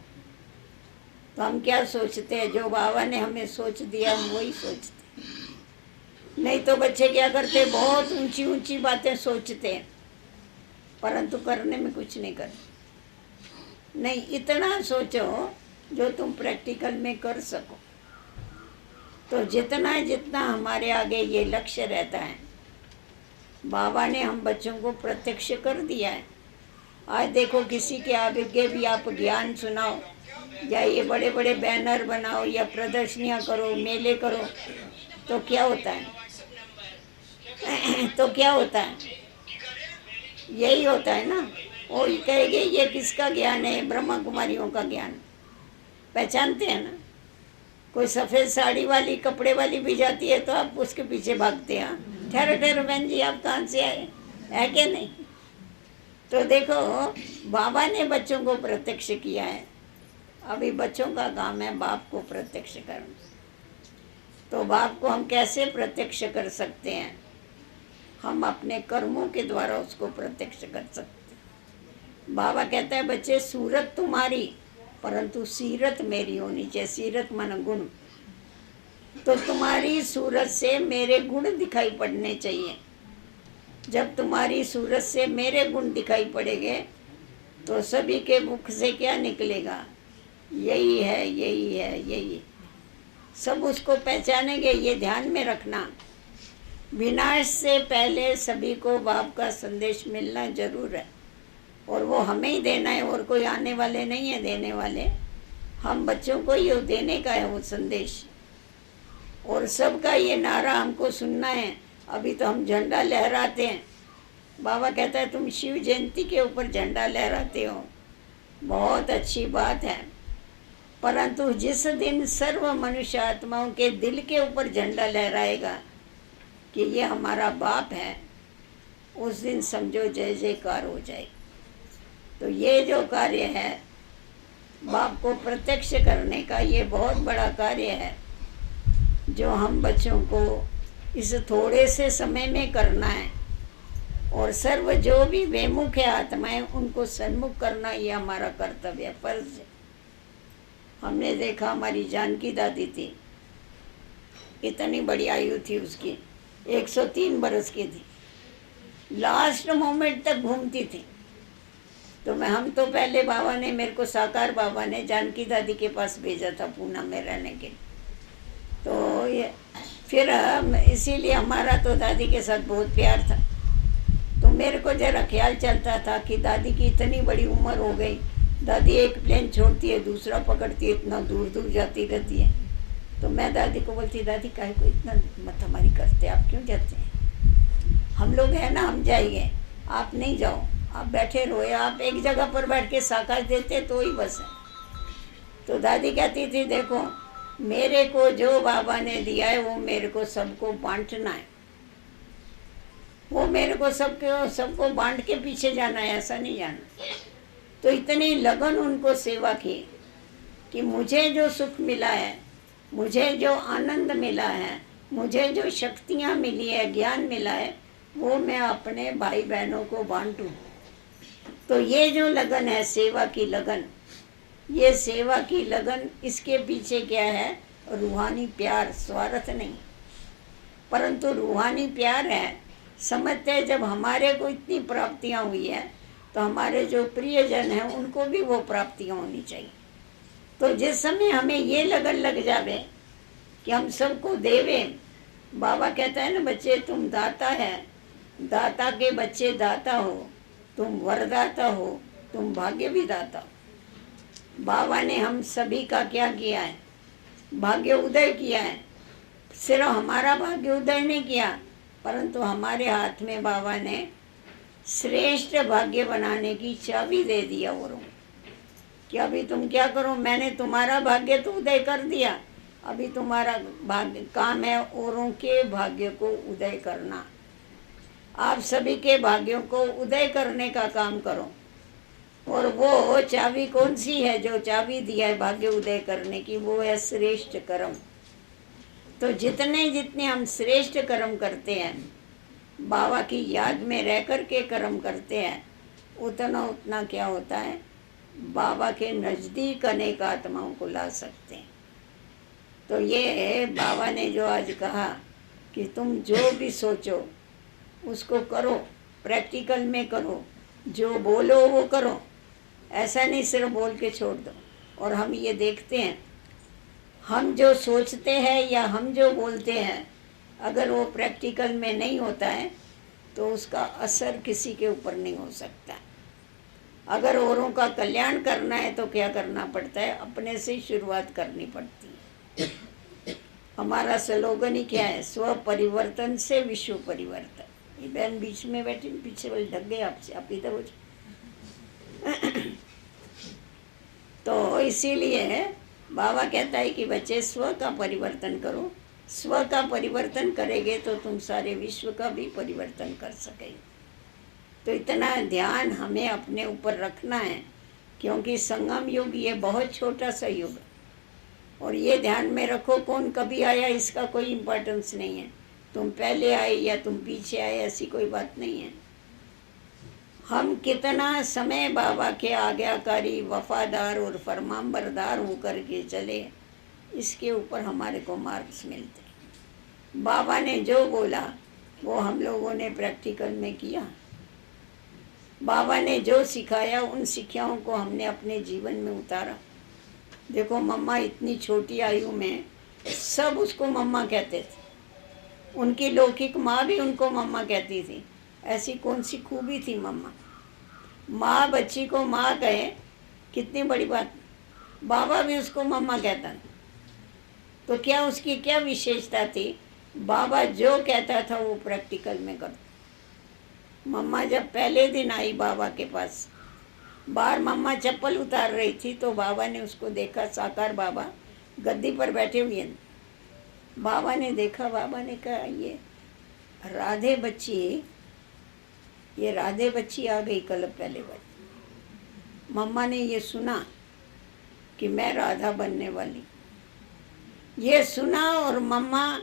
तो हम क्या सोचते हैं? जो बाबा ने हमें सोच दिया हम वही सोचते। नहीं तो बच्चे क्या करते? बहुत ऊंची ऊंची बातें सोचते हैं, परंतु करने में कुछ नहीं करते। नहीं, इतना सोचो जो तुम प्रैक्टिकल में कर सको। तो जितना जितना हमारे आगे ये लक्ष्य रहता है, बाबा ने हम बच्चों को प्रत्यक्ष कर दिया है। आज देखो किसी के आगे भी आप ज्ञान सुनाओ, या ये बड़े बड़े बैनर बनाओ, या प्रदर्शनियाँ करो, मेले करो, तो क्या होता है? तो क्या होता है? यही होता है ना। वो कहेंगे ये किसका ज्ञान है? ब्रह्मा कुमारियों का ज्ञान। पहचानते हैं ना? कोई सफ़ेद साड़ी वाली, कपड़े वाली भी जाती है तो आप उसके पीछे भागते हैं। ठहरो ठहरो बहन जी, आप कहाँ से आए? है क्या नहीं? तो देखो बाबा ने बच्चों को प्रत्यक्ष किया है। अभी बच्चों का काम है बाप को प्रत्यक्ष करना। तो बाप को हम कैसे प्रत्यक्ष कर सकते हैं? हम अपने कर्मों के द्वारा उसको प्रत्यक्ष कर सकते हैं। बाबा कहता है बच्चे सूरत तुम्हारी परंतु सीरत मेरी होनी चाहिए। सीरत मन गुण। तो तुम्हारी सूरत से मेरे गुण दिखाई पड़ने चाहिए। जब तुम्हारी सूरत से मेरे गुण दिखाई पड़ेंगे तो सभी के मुख से क्या निकलेगा? यही है, यही है, यही। सब उसको पहचानेंगे। ये ध्यान में रखना। विनाश से पहले सभी को बाप का संदेश मिलना जरूर है और वो हमें ही देना है और कोई आने वाले नहीं है देने वाले। हम बच्चों को ही देने का है वो संदेश। और सबका ये नारा हमको सुनना है। अभी तो हम झंडा लहराते हैं। बाबा कहता है तुम शिव जयंती के ऊपर झंडा लहराते हो, बहुत अच्छी बात है, परंतु जिस दिन सर्व मनुष्य आत्माओं के दिल के ऊपर झंडा लहराएगा कि ये हमारा बाप है, उस दिन समझो जय जयकार हो जाए। तो ये जो कार्य है बाप को प्रत्यक्ष करने का, ये बहुत बड़ा कार्य है जो हम बच्चों को इस थोड़े से समय में करना है। और सर्व जो भी बेमुख है आत्माएं उनको सन्मुख करना, ये हमारा कर्तव्य है, फर्ज है। हमने देखा हमारी जानकी दादी थी, इतनी बड़ी आयु थी उसकी, 103 बरस की थी, लास्ट मोमेंट तक घूमती थी। तो हम तो पहले बाबा ने मेरे को, साकार बाबा ने जानकी दादी के पास भेजा था पूना में रहने के। तो ये फिर इसीलिए हमारा तो दादी के साथ बहुत प्यार था। तो मेरे को जरा ख्याल चलता था कि दादी की इतनी बड़ी उम्र हो गई, दादी एक प्लेन छोड़ती है दूसरा पकड़ती है, इतना दूर दूर जाती रहती है। तो मैं दादी को बोलती, दादी काहे को इतना माथामारी करते, आप क्यों जाते हैं? हम लोग हैं ना, हम जाएंगे, आप नहीं जाओ, आप बैठे रहो, आप एक जगह पर बैठ के साकार देते तो ही बस है। तो दादी कहती थी देखो मेरे को जो बाबा ने दिया है वो मेरे को सबको बांटना है, वो मेरे को सबको बांट के पीछे जाना है, ऐसा नहीं जाना। तो इतनी लगन उनको सेवा की कि मुझे जो सुख मिला है, मुझे जो आनंद मिला है, मुझे जो शक्तियाँ मिली है, ज्ञान मिला है, वो मैं अपने भाई बहनों को बांटूं। तो ये जो लगन है सेवा की लगन, ये सेवा की लगन, इसके पीछे क्या है? रूहानी प्यार, स्वार्थ नहीं, परंतु रूहानी प्यार है। समझते हैं जब हमारे को इतनी प्राप्तियां हुई है तो हमारे जो प्रियजन हैं उनको भी वो प्राप्तियां होनी चाहिए। तो जिस समय हमें ये लगन लग जावे कि हम सबको देवे, बाबा कहता है ना बच्चे तुम दाता है, दाता के बच्चे दाता हो, तुम वरदाता हो, तुम भाग्य भी दाता हो। बाबा ने हम सभी का क्या किया है? भाग्य उदय किया है। सिर्फ हमारा भाग्य उदय नहीं किया, परंतु हमारे हाथ में बाबा ने श्रेष्ठ भाग्य बनाने की चाबी दे दिया औरों कि अभी तुम क्या करो, मैंने तुम्हारा भाग्य तो उदय कर दिया, अभी तुम्हारा भाग्य काम है औरों के भाग्य को उदय करना। आप सभी के भाग्यों को उदय करने का काम करो। और वो चाबी कौन सी है? जो चाबी दिया है भाग्य उदय करने की, वो है श्रेष्ठ कर्म। तो जितने जितने हम श्रेष्ठ कर्म करते हैं, बाबा की याद में रह कर के कर्म करते हैं, उतना उतना क्या होता है? बाबा के नज़दीक अनेक आत्माओं को ला सकते हैं। तो ये बाबा ने जो आज कहा कि तुम जो भी सोचो उसको करो, प्रैक्टिकल में करो, जो बोलो वो करो, ऐसा नहीं सिर्फ बोल के छोड़ दो। और हम ये देखते हैं, हम जो सोचते हैं या हम जो बोलते हैं, अगर वो प्रैक्टिकल में नहीं होता है तो उसका असर किसी के ऊपर नहीं हो सकता। अगर औरों का कल्याण करना है तो क्या करना पड़ता है? अपने से ही शुरुआत करनी पड़ती है। हमारा स्लोगन ही क्या है? स्व परिवर्तन से विश्व परिवर्तन। ये बहन बीच में बैठी, पीछे वाले ढक गए आपसे, आप इधर हो जाओ। तो इसीलिए बाबा कहता है कि बच्चे स्व का परिवर्तन करो। स्व का परिवर्तन करेंगे तो तुम सारे विश्व का भी परिवर्तन कर सकेंगे। तो इतना ध्यान हमें अपने ऊपर रखना है, क्योंकि संगम युग ये बहुत छोटा सा युग है। और ये ध्यान में रखो, कौन कभी आया इसका कोई इम्पोर्टेंस नहीं है। तुम पहले आए या तुम पीछे आए, ऐसी कोई बात नहीं है। हम कितना समय बाबा के आज्ञाकारी, वफादार और फरमानबरदार होकर के चले, इसके ऊपर हमारे को मार्क्स मिलते हैं। बाबा ने जो बोला वो हम लोगों ने प्रैक्टिकल में किया। बाबा ने जो सिखाया उन शिक्षाओं को हमने अपने जीवन में उतारा। देखो मम्मा इतनी छोटी आयु में सब उसको मम्मा कहते थे। उनकी लौकिक माँ भी उनको मम्मा कहती थी। ऐसी कौन सी खूबी थी मम्मा। माँ बच्ची को माँ कहे, कितनी बड़ी बात। बाबा भी उसको मम्मा कहता था। तो क्या उसकी क्या विशेषता थी? बाबा जो कहता था वो प्रैक्टिकल में करता। मम्मा जब पहले दिन आई बाबा के पास, बाहर मम्मा चप्पल उतार रही थी तो बाबा ने उसको देखा। साकार बाबा गद्दी पर बैठे हुए हैं। बाबा ने देखा, बाबा ने कहा ये राधे बच्ची आ गई कल पहले बार। मम्मा ने ये सुना कि मैं राधा बनने वाली, ये सुना और मम्मा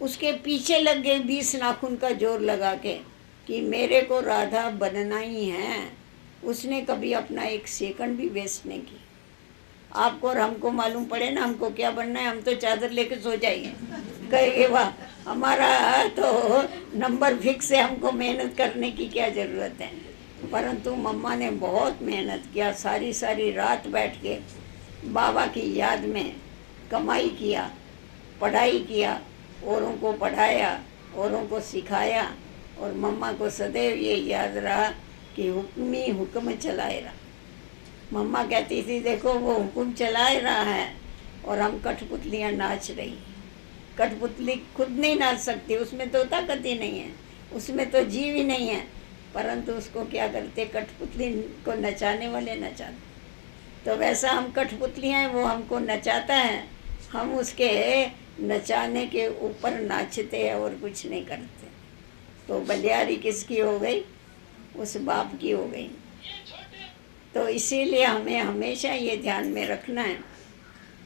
उसके पीछे लग गए 20 नाखून का जोर लगा के कि मेरे को राधा बनना ही है। उसने कभी अपना एक सेकंड भी वेस्ट नहीं किया। आपको और हमको मालूम पड़े ना हमको क्या बनना है, हम तो चादर लेके सो जाएंगे, कहेंगे वाह हमारा तो नंबर फिक्स है, हमको मेहनत करने की क्या ज़रूरत है। परंतु मम्मा ने बहुत मेहनत किया, सारी सारी रात बैठ के बाबा की याद में कमाई किया, पढ़ाई किया, औरों को पढ़ाया, औरों को सिखाया। और मम्मा को सदैव ये याद रहा कि हुक्म ही हुक्म चलाए रहा। मम्मा कहती थी देखो वो हुक्म चलाए रहा है और हम कठपुतलियाँ नाच रही। कठपुतली खुद नहीं नाच सकती, उसमें तो ताकत ही नहीं है, उसमें तो जीव ही नहीं है। परंतु उसको क्या करते, कठपुतली को नचाने वाले नचाते। तो वैसा हम कठपुतलियाँ हैं, वो हमको नचाता है, हम उसके नचाने के ऊपर नाचते हैं और कुछ नहीं करते। तो बलियारी किसकी हो गई? उस बाप की हो गई। तो इसीलिए हमें हमेशा ये ध्यान में रखना है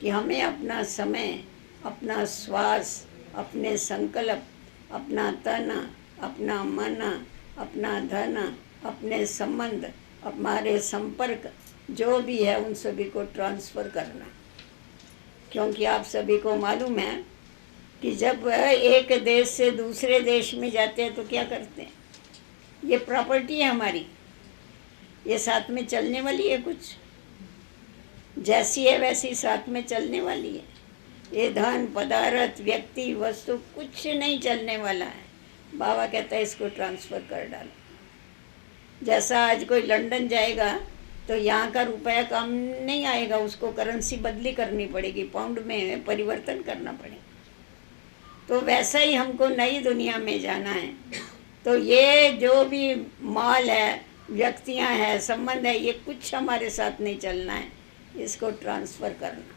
कि हमें अपना समय, अपना श्वास, अपने संकल्प, अपना तन, अपना मन, अपना धन, अपने संबंध, हमारे संपर्क जो भी है उन सभी को ट्रांसफ़र करना। क्योंकि आप सभी को मालूम है कि जब एक देश से दूसरे देश में जाते हैं तो क्या करते हैं, ये प्रॉपर्टी है हमारी, ये साथ में चलने वाली है, कुछ जैसी है वैसी साथ में चलने वाली है। ये धन पदार्थ व्यक्ति वस्तु कुछ नहीं चलने वाला है। बाबा कहता है इसको ट्रांसफ़र कर डालो। जैसा आज कोई लंदन जाएगा तो यहाँ का रुपया काम नहीं आएगा, उसको करेंसी बदली करनी पड़ेगी, पाउंड में परिवर्तन करना पड़ेगा। तो वैसा ही हमको नई दुनिया में जाना है। तो ये जो भी माल है, व्यक्तियाँ हैं, संबंध है, ये कुछ हमारे साथ नहीं चलना है। इसको ट्रांसफ़र करना,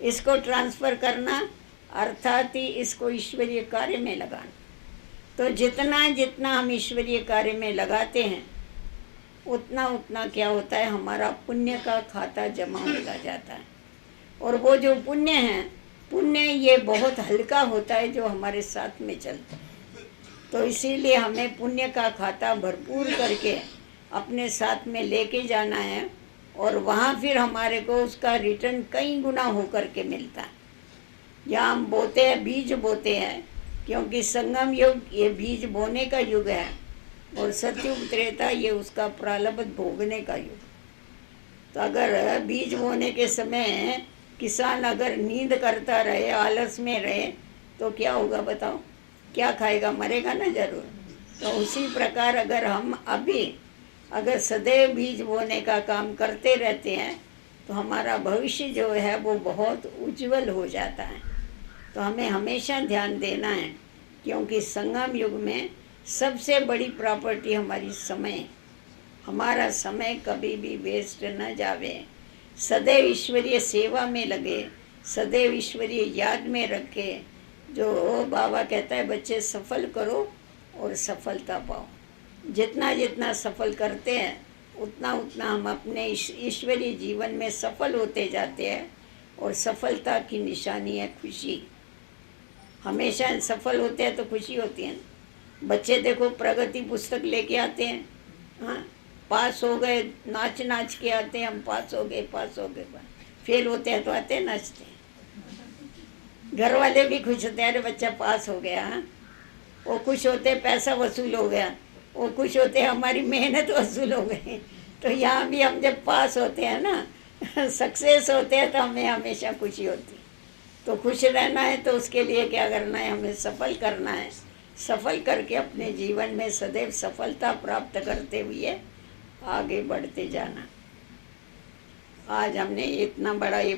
इसको ट्रांसफ़र करना अर्थात ही इसको ईश्वरीय कार्य में लगाना। तो जितना जितना हम ईश्वरीय कार्य में लगाते हैं उतना उतना क्या होता है, हमारा पुण्य का खाता जमा होता जाता है। और वो जो पुण्य है, पुण्य ये बहुत हल्का होता है जो हमारे साथ में चलता है। तो इसीलिए हमें पुण्य का खाता भरपूर करके अपने साथ में लेके जाना है और वहाँ फिर हमारे को उसका रिटर्न कई गुना होकर के मिलता है। यहाँ हम बोते हैं, बीज बोते हैं, क्योंकि संगम युग ये बीज बोने का युग है और सतयुग त्रेता ये उसका प्रारब्ध भोगने का युग। तो अगर बीज बोने के समय किसान अगर नींद करता रहे, आलस में रहे, तो क्या होगा बताओ, क्या खाएगा, मरेगा ना जरूर। तो उसी प्रकार अगर हम अभी अगर सदैव बीज बोने का काम करते रहते हैं तो हमारा भविष्य जो है वो बहुत उज्जवल हो जाता है। तो हमें हमेशा ध्यान देना है, क्योंकि संगम युग में सबसे बड़ी प्रॉपर्टी हमारी समय। हमारा समय कभी भी वेस्ट न जावे, सदैव ईश्वरीय सेवा में लगे, सदैव ईश्वरीय याद में रखे। जो बाबा कहता है बच्चे सफल करो और सफलता पाओ। जितना जितना सफल करते हैं उतना उतना हम अपने ईश्वरीय जीवन में सफल होते जाते हैं। और सफलता की निशानी है खुशी। हमेशा सफल होते हैं तो खुशी होती है। बच्चे देखो प्रगति पुस्तक लेके आते हैं, हाँ, पास हो गए, नाच नाच के आते हैं हम, पास हो गए, पास हो गए। फेल होते हैं तो आते हैं, नाचते हैं। घर वाले भी खुश होते हैं, अरे बच्चा पास हो गया। हाँ, वो खुश होते हैं, पैसा वसूल हो गया। वो खुश होते हैं, हमारी मेहनत वसूल हो गई। तो यहाँ भी हम जब पास होते हैं ना, सक्सेस होते हैं, तो हमें हमेशा खुशी होती है। तो खुश रहना है तो उसके लिए क्या करना है, हमें सफल करना है। सफल करके अपने जीवन में सदैव सफलता प्राप्त करते हुए आगे बढ़ते जाना। आज हमने इतना बड़ा ये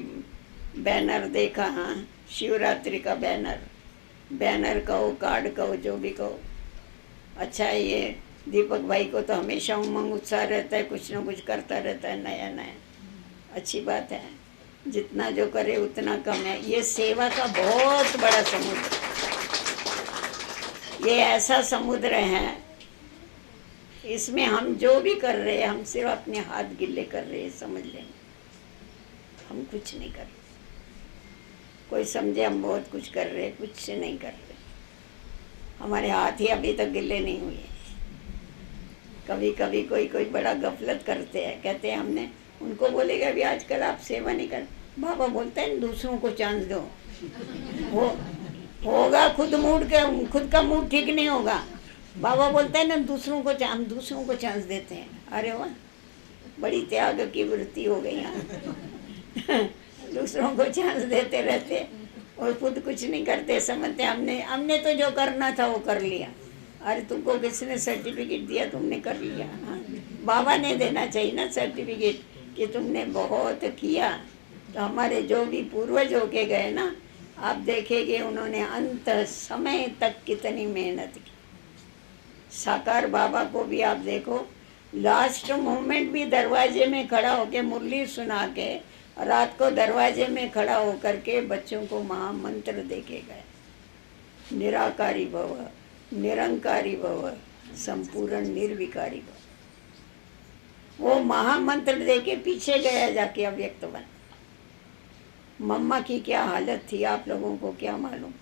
बैनर देखा। हाँ, शिवरात्रि का बैनर कहो, कार्ड कहो, जो भी कहो, अच्छा है। ये दीपक भाई को तो हमेशा उमंग उत्साह रहता है, कुछ ना कुछ करता रहता है, नया नया। अच्छी बात है, जितना जो करे उतना कम है। ये सेवा का बहुत बड़ा समुद्र, ये ऐसा समुद्र है, इसमें हम जो भी कर रहे हैं, हम सिर्फ अपने हाथ गिले कर रहे हैं, समझ लें। हम कुछ नहीं कर रहे। कोई समझे हम बहुत कुछ कर रहे हैं, कुछ से नहीं कर रहे। हमारे हाथ ही अभी तक गिले नहीं हुए। कभी कभी कोई बड़ा गफलत करते हैं, कहते हैं हमने उनको बोलेगा भी आजकल आप सेवा नहीं कर। बाबा बोलते हैं दूसरों को चांस दो, होगा खुद का मूड ठीक नहीं होगा। बाबा बोलते हैं ना दूसरों को चांस देते हैं। अरे वाह, बड़ी त्याग की वृत्ति हो गई यहाँ। दूसरों को चांस देते रहते और खुद कुछ नहीं करते, समझते हमने तो जो करना था वो कर लिया। अरे तुमको किसने सर्टिफिकेट दिया, तुमने कर लिया। हाँ, बाबा ने देना चाहिए ना सर्टिफिकेट कि तुमने बहुत किया। तो हमारे जो भी पूर्वज होके गए ना, आप देखेंगे उन्होंने अंत समय तक कितनी मेहनत की। साकार बाबा को भी आप देखो, लास्ट मोमेंट भी दरवाजे में खड़ा होके मुरली सुना के, रात को दरवाजे में खड़ा होकर के बच्चों को महामंत्र दे के गए, निराकारी भव, निरंकारी भव, संपूर्ण निर्विकारी भव। वो महामंत्र दे के पीछे गया जाके अव्यक्त बन। मम्मा की क्या हालत थी आप लोगों को क्या मालूम।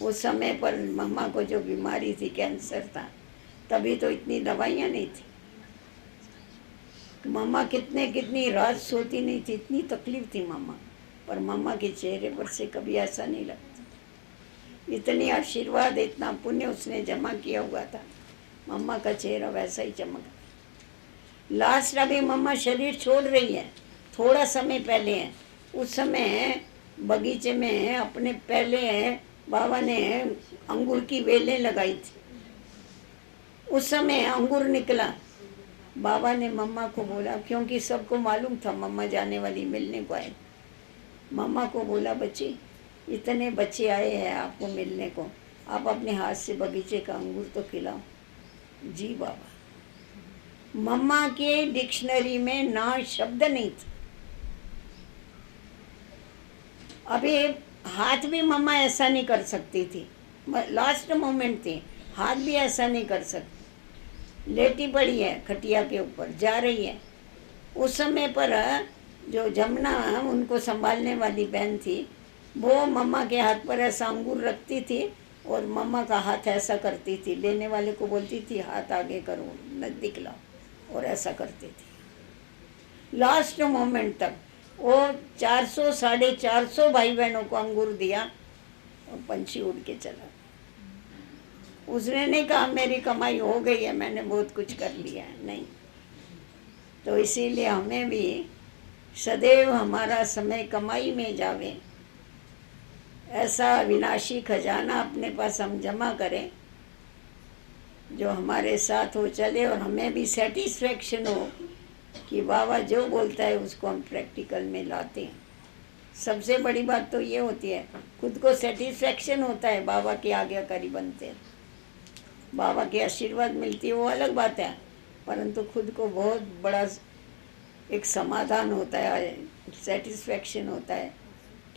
उस समय पर मम्मा को जो बीमारी थी, कैंसर था, तभी तो इतनी दवाइयाँ नहीं थी। मम्मा कितनी रात सोती नहीं थी, इतनी तकलीफ थी मम्मा। पर मम्मा के चेहरे पर से कभी ऐसा नहीं लगता। इतनी आशीर्वाद, इतना पुण्य उसने जमा किया हुआ था, मम्मा का चेहरा वैसा ही चमक। लास्ट अभी मम्मा शरीर छोड़ रही है, थोड़ा समय पहले है। उस समय बगीचे में अपने पहले बाबा ने अंगूर की बेलें लगाई थी। उस समय अंगूर निकला, बाबा ने मम्मा को बोला, क्योंकि सबको मालूम था मम्मा जाने वाली, मिलने को आए। मम्मा को बोला, बच्ची इतने बच्चे आए हैं आपको मिलने को, आप अपने हाथ से बगीचे का अंगूर तो खिलाओ। जी बाबा। मम्मा के डिक्शनरी में ना शब्द नहीं था। अभी हाथ भी मम्मा ऐसा नहीं कर सकती थी, लास्ट मोमेंट थी, हाथ भी ऐसा नहीं कर सकती। लेटी पड़ी है खटिया के ऊपर, जा रही है। उस समय पर जो जमुना उनको संभालने वाली बहन थी, वो मम्मा के हाथ पर ऐसा अंगूर रखती थी और मम्मा का हाथ ऐसा करती थी, लेने वाले को बोलती थी हाथ आगे करो, नजदीक लाओ, और ऐसा करती थी। लास्ट मोमेंट तक वो 400 450 भाई बहनों को अंगूर दिया और पंछी उड़ के चला। उसने नहीं कहा मेरी कमाई हो गई है, मैंने बहुत कुछ कर लिया है, नहीं। तो इसीलिए हमें भी सदैव हमारा समय कमाई में जावे, ऐसा विनाशी खजाना अपने पास हम जमा करें जो हमारे साथ हो चले और हमें भी सेटिस्फेक्शन हो कि बाबा जो बोलता है उसको हम प्रैक्टिकल में लाते हैं। सबसे बड़ी बात तो ये होती है, खुद को सेटिस्फेक्शन होता है, बाबा की आज्ञाकारी बनते हैं, बाबा की आशीर्वाद मिलती है, वो अलग बात है। परंतु खुद को बहुत बड़ा एक समाधान होता है, सेटिस्फेक्शन होता है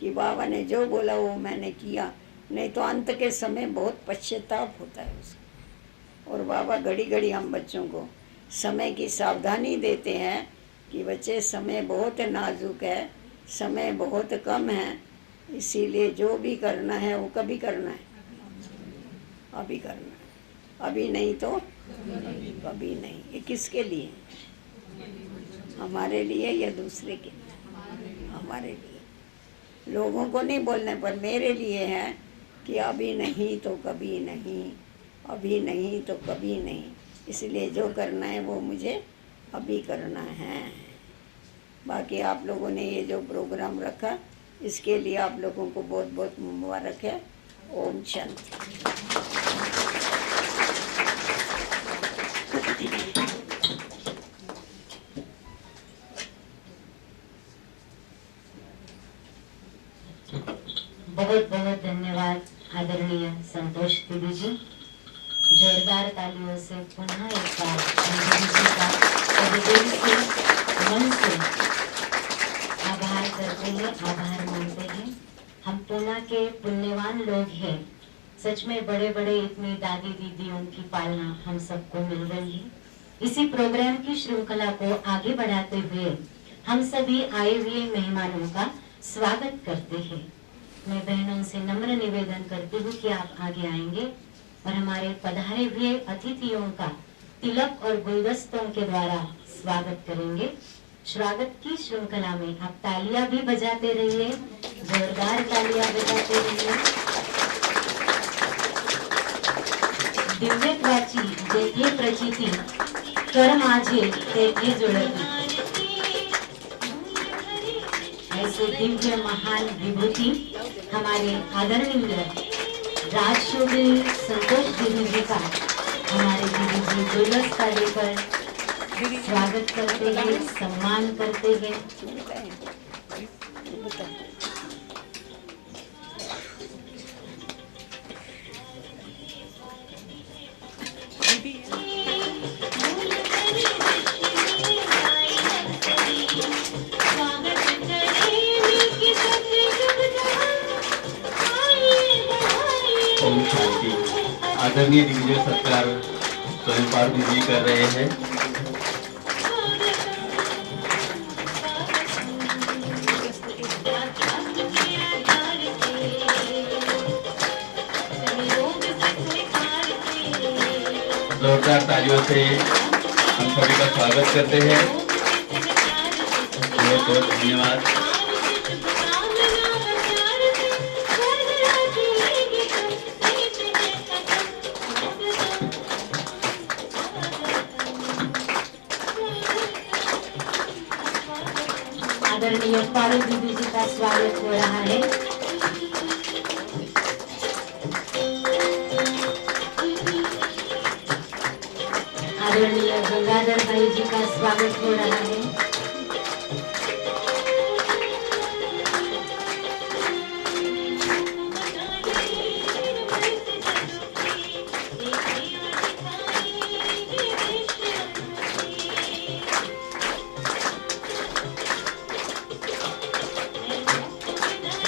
कि बाबा ने जो बोला वो मैंने किया। नहीं तो अंत के समय बहुत पश्चाताप होता है उसको। और बाबा घड़ी घड़ी हम बच्चों को समय की सावधानी देते हैं कि बच्चे समय बहुत नाजुक है, समय बहुत कम है, इसीलिए जो भी करना है वो कभी करना है, अभी करना है, अभी नहीं तो कभी नहीं। ये किसके लिए? हमारे लिए या दूसरे के लिए? हमारे लिए। लोगों को नहीं बोलने पर मेरे लिए है कि अभी नहीं तो कभी नहीं, अभी नहीं तो कभी नहीं। इसलिए जो करना है वो मुझे अभी करना है। बाकी आप लोगों ने ये जो प्रोग्राम रखा इसके लिए आप लोगों को बहुत बहुत मुबारक है। ओम शांति। बहुत बहुत धन्यवाद आदरणीय संतोष दीदी जी। जोरदार तालियों से पुनः एक बार दीदी जी का दिल से मन से आभार करते हैं, आभार मानते हैं। हम पूना के पुण्यवान लोग हैं। सच में बड़े बड़े इतनी दादी दीदियों की पालना हम सबको मिल रही है। इसी प्रोग्राम की श्रृंखला को आगे बढ़ाते हुए हम सभी आए हुए मेहमानों का स्वागत करते हैं। मैं बहनों से नम्र निवेदन करती हूँ कि आप आगे आएंगे और हमारे पधारे हुए अतिथियों का तिलक और गुलदस्तों के द्वारा स्वागत करेंगे। स्वागत की श्रृंखला में आप तालियां भी बजाते रहिए, जोरदार तालियां बजाते रहिए। दिव्यत्वाची जेथे प्रचिती कर माझे तेथे जुळती। ऐसे दिव्य महान विभूति हमारे आदरणीय राजशोभी संतोष दीदी जी का हमारे दीदी जी गुलदस्ता लेकर स्वागत करते हैं, सम्मान करते हैं। ओम शांति। आदरणीय दिग्विजय सत्कार स्वयंपाल दीदी कर रहे हैं। जोरदार तालियों से हम सभी का स्वागत करते हैं। बहुत बहुत धन्यवाद। आदरणीय पारुल दीदी जी का स्वागत हो रहा है। आदरणीय गंगाधर भाई जी का स्वागत हो रहा है।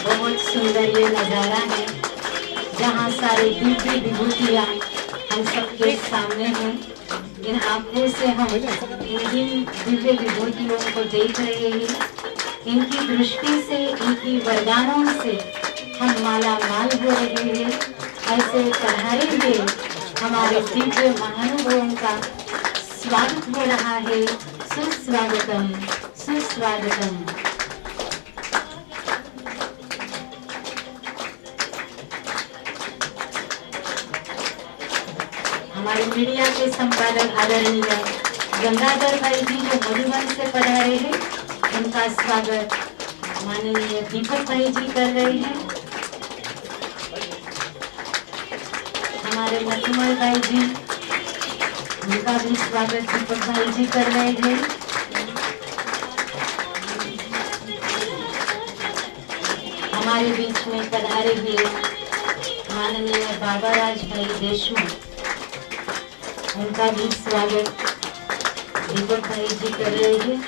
बहुत सुंदर ये नजारा है जहाँ सारे दिव्य विभूतियाँ हम सबके सामने हैं। इन आंखों से हम इन दिव्य विभूतियों को देख रहे हैं। इनकी दृष्टि से, इनकी वरदानों से हम माला माल हो रहे हैं। ऐसे पधारे हुए हमारे दिव्य महानुभवों का स्वागत हो रहा है। सुस्वागतम, सुस्वागतम। हमारे मीडिया के संपादक आदरणीय गंगाधर भाई जी जो मधुबन से पधारे हैं, उनका स्वागत माननीय दीपक भाई जी कर रहे हैं। हमारे लक्ष्मण भाई जी, उनका भी स्वागत दीपक भाई जी कर रहे हैं। हमारे बीच में पधारे हुए माननीय बाबाराज भाई देशमुख, उनका भी स्वागत दीपक भाई जी कर रहे हैं।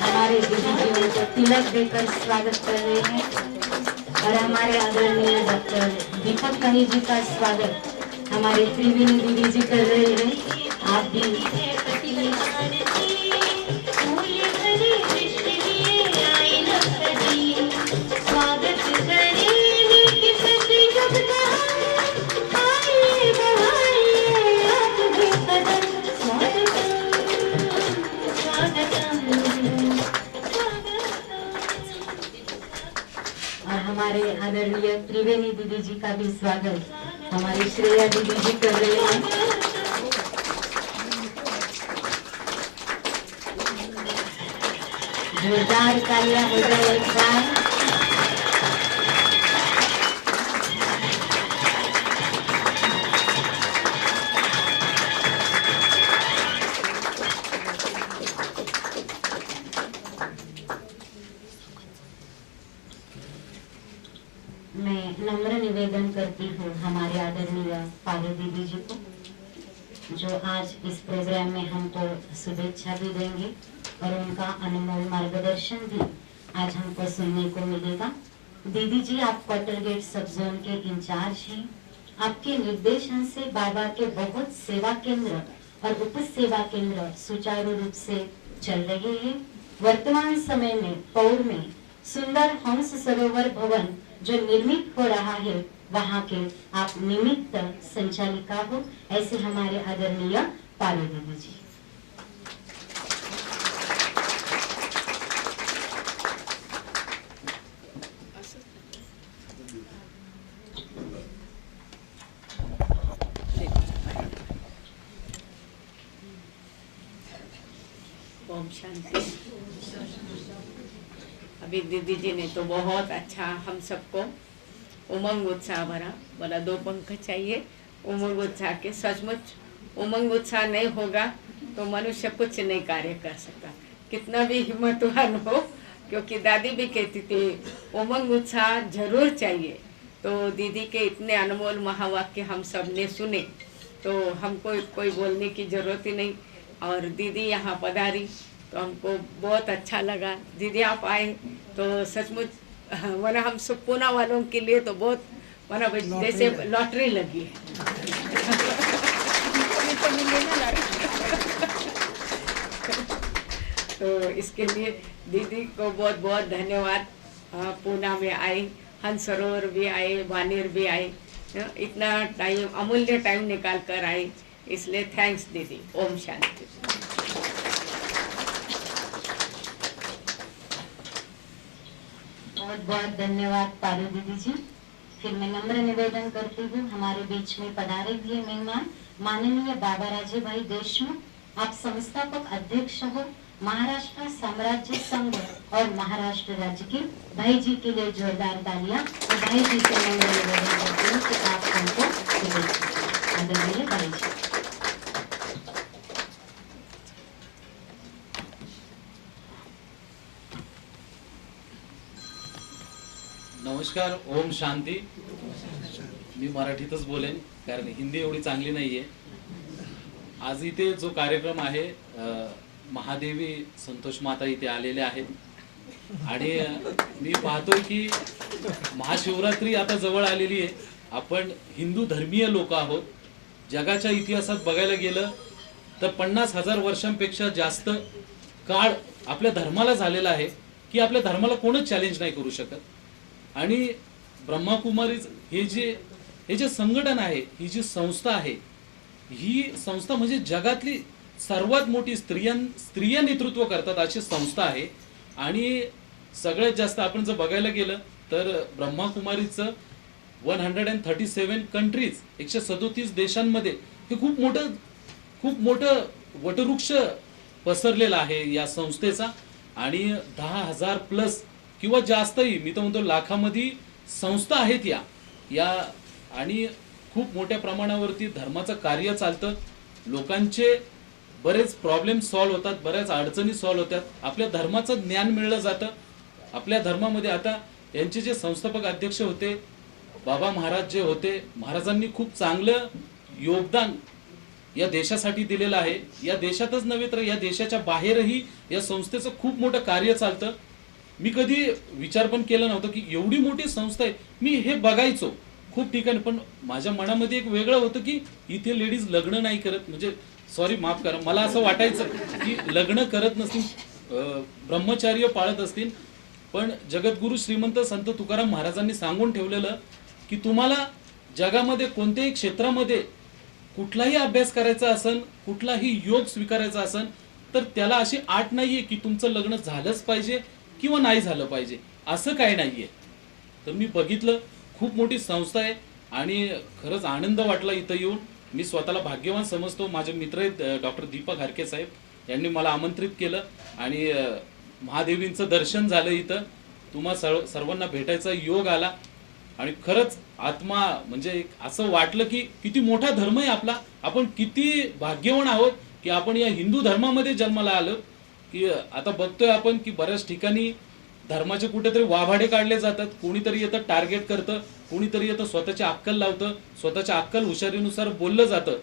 हमारे दीदी जी उनको तिलक देकर स्वागत कर रहे हैं। और हमारे आदरणीय डॉक्टर दीपक कनी जी का स्वागत हमारे त्रिवेणी दीदी जी कर रहे हैं। आप भी हमारे आदरणीय त्रिवेणी दीदी जी का भी स्वागत हमारी श्रेया दीदी जी कर रहे हैं। जोरदार तालियां हो जाए एक बार। मैं नम्र निवेदन करती हूँ हमारे आदरणीय फादर दीदी जी को, जो आज इस प्रोग्राम में हमको शुभेच्छा भी देंगे और उनका अनमोल मार्गदर्शन भी आज हमको सुनने को मिलेगा। दीदी जी, आप क्वार्टर गेट सब जोन के इंचार्ज हैं। आपके निर्देशन से बाबा के बहुत सेवा केंद्र और उप सेवा केंद्र सुचारू रूप से चल रहे हैं। वर्तमान समय में पौर में सुंदर हंस सरोवर भवन जो निर्मित हो रहा है, वहाँ के आप निमित्त संचालिका हो, ऐसे हमारे आदरणीय पारो दीदी जी। ओम शांति। अभी दीदी जी ने तो बहुत अच्छा हम सबको उमंग उत्साह भरा, बोला 2 पंख चाहिए उमंग उत्साह के। सचमुच उमंग उत्साह नहीं होगा तो मनुष्य कुछ नहीं कार्य कर सकता, कितना भी हिम्मतवान हो, क्योंकि दादी भी कहती थी उमंग उत्साह जरूर चाहिए। तो दीदी के इतने अनमोल महावाक्य हम सब ने सुने, तो हमको कोई बोलने की जरूरत ही नहीं। और दीदी यहाँ पधारी तो हमको बहुत अच्छा लगा। दीदी आप आए तो सचमुच वरना हम सब पूना वालों के लिए तो बहुत वरना जैसे लॉटरी लगी है। तो इसके लिए दीदी को बहुत बहुत धन्यवाद। पूना में आए, हंस सरोवर भी आए, वानेर भी आए, इतना टाइम अमूल्य टाइम निकाल कर आए, इसलिए थैंक्स दीदी। ओम शांति। बहुत बहुत धन्यवाद पारो दीदी जी। फिर मैं नम्र निवेदन करती हूँ, हमारे बीच में पधारे हुए मेहमान माननीय बाबा राजे भाई देशमुख, आप संस्थापक अध्यक्ष हो महाराष्ट्र साम्राज्य संघ और महाराष्ट्र राज्य के। भाई जी के लिए जोरदार तालियां। और भाई जी से नम्र निवेदन करती हूँ कि आप हमको शुभेच्छा। आदरणीय भाई जी। नमस्कार, ओम शांती। मी मराठीतच बोलेन कारण हिंदी एवढी चांगली नाहीये। आज इथे जो कार्यक्रम आहे, महादेवी संतोष माता इथे आलेले आहेत आणि मी पाहतोय की महाशिवरात्री आता जवळ आलेली आहे। आपण हिंदू धर्मीय लोक आहोत। जगाच्या इतिहासात बघायला गेलं तर 50,000 वर्षांपेक्षा जास्त काळ आपल्या धर्माला झालेला आहे की आपल्या धर्माला कोणच चॅलेंज नाही करू शकत। आणि ब्रह्माकुमारी हे जे संघटन आहे, ही जी संस्था आहे, ही संस्था म्हणजे जगातली सर्वात मोठी स्त्रिया नेतृत्व करतात अशी संस्था आहे। आणि सगळ्यात जास्त आपण जर बघायला गेलं तर ब्रह्माकुमारीचं 137 कंट्रीज 137 देशांमध्ये हे खूप मोठं वटवृक्ष पसरलेला आहे या संस्थेचा। आणि 10,000 प्लस किंवा जास्तही, मी तर म्हणतो लाखामध्ये संस्था आहेत या आणि खूप मोठ्या प्रमाणावरती धर्माचं कार्य चालतं। लोकांचे बरेच प्रॉब्लेम सॉल्व्ह होतात, बऱ्याच अडचणी सॉल्व्ह होतात, आपल्या धर्माचं ज्ञान मिळलं जातं। आपल्या धर्मामध्ये आता यांचे जे संस्थापक अध्यक्ष होते बाबा महाराज जे होते, महाराजांनी खूप चांगलं योगदान या देशासाठी दिलेलं आहे। या देशातच नव्हे तर या देशाच्या बाहेरही या संस्थेचं खूप मोठं कार्य चालतं। मी कधी विचार पण केला नव्हता की एवढी मोठी संस्था आहे. मी हे बघायचो खूप ठिकाणी, पण माझ्या मनामध्ये एक वेगळं होतं की इथे लेडीज लग्न नाही करत, म्हणजे सॉरी माफ करा, मला असं वाटायचं की लग्न करत नसतील, ब्रह्मचर्य पाळत असतील. पण जगद्गुरु श्रीमंत संत तुकाराम महाराजांनी सांगून ठेवलेलं की तुम्हाला जगामध्ये कोणत्याही क्षेत्रामध्ये कुठलाही अभ्यास करायचा असेल, कुठलाही योग स्वीकारायचा असेल, तर त्याला अशी आट नाहीये की तुमचं लग्न झालंच पाहिजे किंवा नाही झालं पाहिजे, असं काही नाहीये. तर मी बघितलं खूप मोठी संस्था आहे आणि खरंच आनंद वाटला इथं येऊन. मी स्वतःला भाग्यवान समजतो. माझे मित्र आहेत डॉक्टर दीपक हारके साहेब, यांनी मला आमंत्रित केलं आणि महादेवींचं दर्शन झालं इथं. तुम्हा सर्वांना भेटायचा योग आला आणि खरंच आत्मा म्हणजे एक असं वाटलं की किती मोठा धर्म आहे आपला, आपण किती भाग्यवान आहोत की आपण या हिंदू धर्मामध्ये जन्माला आलो. की आता बघतोय आपण की बऱ्याच ठिकाणी धर्माचे कुठेतरी वाभाडे काढले जातात. कोणीतरी येतं टार्गेट करतं, कोणीतरी येतं स्वतःची अक्कल लावतं, स्वतःच्या अक्कल हुशारीनुसार बोललं जातं.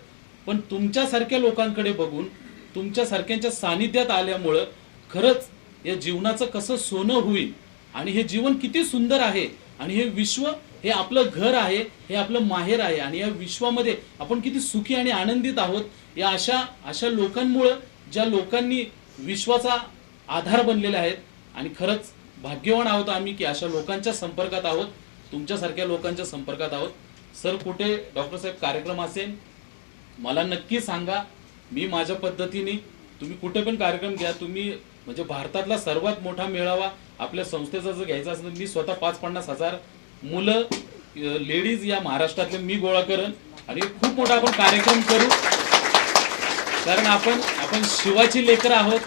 पण तुमच्यासारख्या लोकांकडे बघून, तुमच्यासारख्यांच्या सानिध्यात आल्यामुळं खरंच या जीवनाचं कसं सोनं होईल आणि हे जीवन किती सुंदर आहे आणि हे विश्व हे आपलं घर आहे, हे आपलं माहेर आहे आणि या विश्वामध्ये आपण किती सुखी आणि आनंदित आहोत. या अशा लोकांमुळं, ज्या लोकांनी विश्वाचा आधार बनलेले आहेत आणि खरंच भाग्यवान आहोत आम्ही की अशा लोकांच्या संपर्कात आहोत, तुमच्यासारख्या लोकांच्या संपर्कात आहोत. सर कुठे डॉक्टर साहेब कार्यक्रम असेल मला नक्की सांगा, मी माझ्या पद्धतीने, तुम्ही कुठे पण कार्यक्रम घ्या, तुम्ही म्हणजे भारतातला सर्वात मोठा मेळावा आपल्या संस्थेचा जर घ्यायचा असेल तर मी स्वतः 50-50 हजार मुलं लेडीज या महाराष्ट्रातले मी गोळा करेन आणि खूप मोठा आपण कार्यक्रम करू. कारण आपण शिवाची लेकरं आहोत,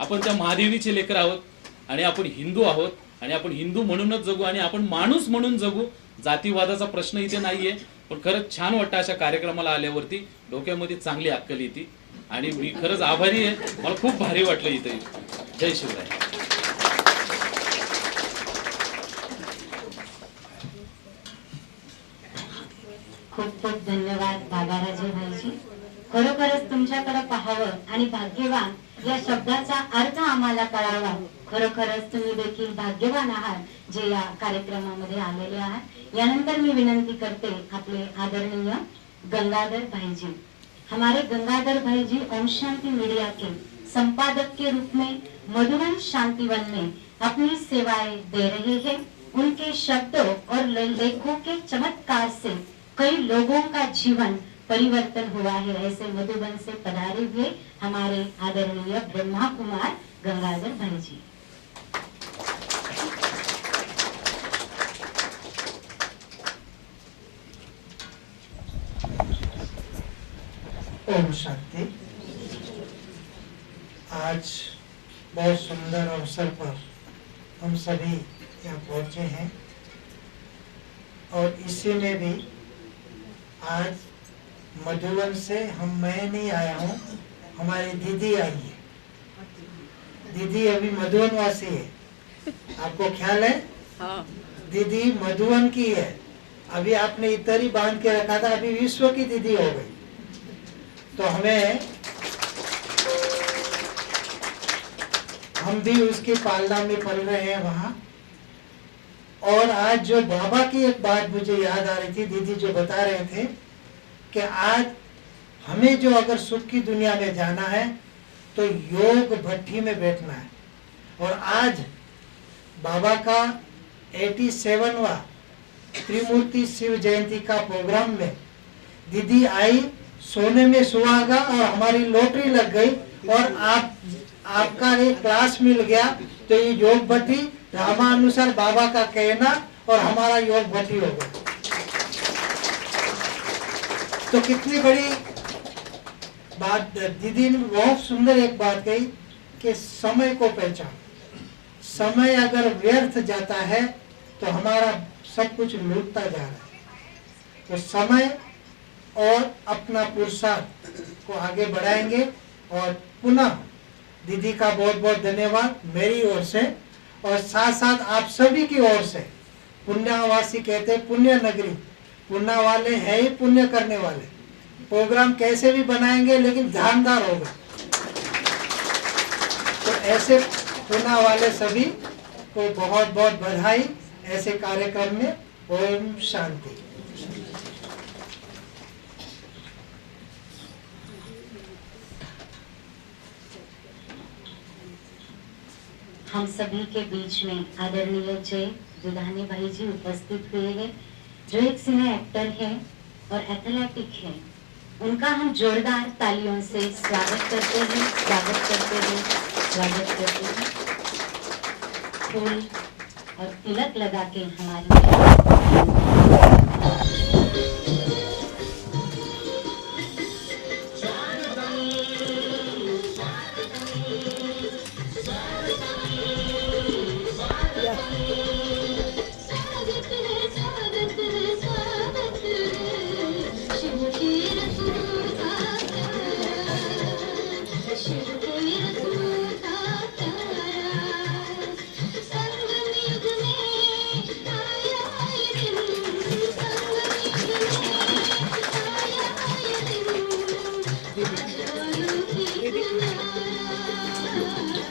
आपण त्या महादेवीची लेकरं आहोत आणि आपण हिंदू आहोत आणि आपण हिंदू म्हणूनच जगू आणि आपण माणूस म्हणून जगू. जातीवादाचा प्रश्न इथे नाहीये. पण खरंच छान वाटतं अशा कार्यक्रमाला आल्यावरती, डोक्यामध्ये चांगली अक्कल येते आणि मी खरंच आभारी आहे. मला खूप भारी वाटलं इथे. जय शिवराय. खूप खूप धन्यवाद बाबाराजे भाईजी. खरोखरच तुमच्याकडे पाहावं आणि भाग्यवान या शब्दाचा अर्थ आम्हाला कळावा. खरोखरच तुम्ही देखील भाग्यवान आहात जे या कार्यक्रमामध्ये आलेले आहात. यानंतर मी विनंती करते अपने आदरणीय गंगाधर भाई जी. हमारे गंगाधर भाई जी ओम शांति मीडिया के संपादक के रूप में मधुबन शांतिवन में अपनी सेवाएं दे रहे हैं. उनके शब्दों और लेखों के चमत्कार से कई लोगों का जीवन परिवर्तन हुआ है. ऐसे मधुबन से पधारे हुए हमारे आदरणीय ब्रह्मा कुमार गंगाधर भाई जी. ओम शांति. आज बहुत सुंदर अवसर पर हम सभी यहाँ पहुँचे हैं और इसी में भी आज मधुबन से मैं नहीं आया हूँ, हमारी दीदी आई है. दीदी अभी मधुबन वासी है, आपको ख्याल है? हाँ. दीदी मधुबन की है. अभी आपने इधर ही बांध के रखा था, अभी विश्व की दीदी हो गई. तो हम भी उसकी पालना में पल रहे हैं वहाँ. और आज जो बाबा की एक बात मुझे याद आ रही थी, दीदी जो बता रहे थे कि आज हमें जो अगर सुख की दुनिया में जाना है तो योग भट्टी में बैठना है. और आज बाबा का 87वां त्रिमूर्ति शिव जयंती का प्रोग्राम में दीदी आई, सोने में सुहागा और हमारी लॉटरी लग गई और आपका एक क्लास मिल गया. तो ये योग भट्टी रामानुसार बाबा का कहना और हमारा योग भट्टी हो गया. तो कितनी बड़ी बात. दीदी ने बहुत सुंदर एक बात कही कि समय को पहचान. समय अगर व्यर्थ जाता है तो हमारा सब कुछ लूटता जा रहा है. तो समय और अपना पुरुषार्थ को आगे बढ़ाएंगे. और पुनः दीदी का बहुत बहुत धन्यवाद मेरी ओर से और साथ साथ आप सभी की ओर से. पुण्यवासी कहते हैं पुण्य नगरी, पुण्य वाले हैं ही पुण्य करने वाले. प्रोग्राम कैसे भी बनाएंगे लेकिन ध्यानदार होगा. तो ऐसे पुण्य वाले सभी को बहुत बहुत बधाई ऐसे कार्यक्रम में। ओम शांति। हम सभी के बीच में आदरणीय जय दुधानी भाई जी उपस्थित हुए हैं, जो एक सिने एक्टर है और एथलेटिक है। उनका हम जोरदार तालियों से स्वागत करते हैं, स्वागत करते हैं, स्वागत करते हैं। फूल और तिलक लगा के हमारी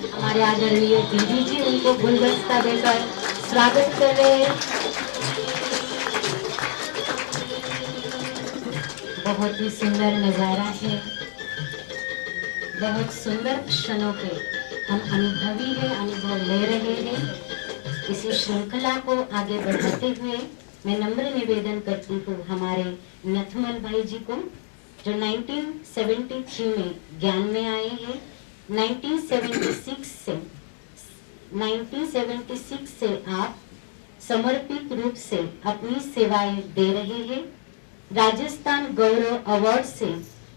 हमारे आदरणीय दीदी जी उनको गुलदस्ता देकर स्वागत कर रहे हैं। बहुत ही सुंदर नजारा है, बहुत सुंदर क्षणों के हम अनुभवी है, अनुभव ले रहे हैं। इसी श्रृंखला को आगे बढ़ाते हुए मैं नम्र निवेदन करती हूँ हमारे नथमल भाई जी को, जो 1973 में ज्ञान में आए हैं। 1976 से आप समर्पित रूप से अपनी सेवाएं दे रहे हैं। राजस्थान गौरव अवार्ड से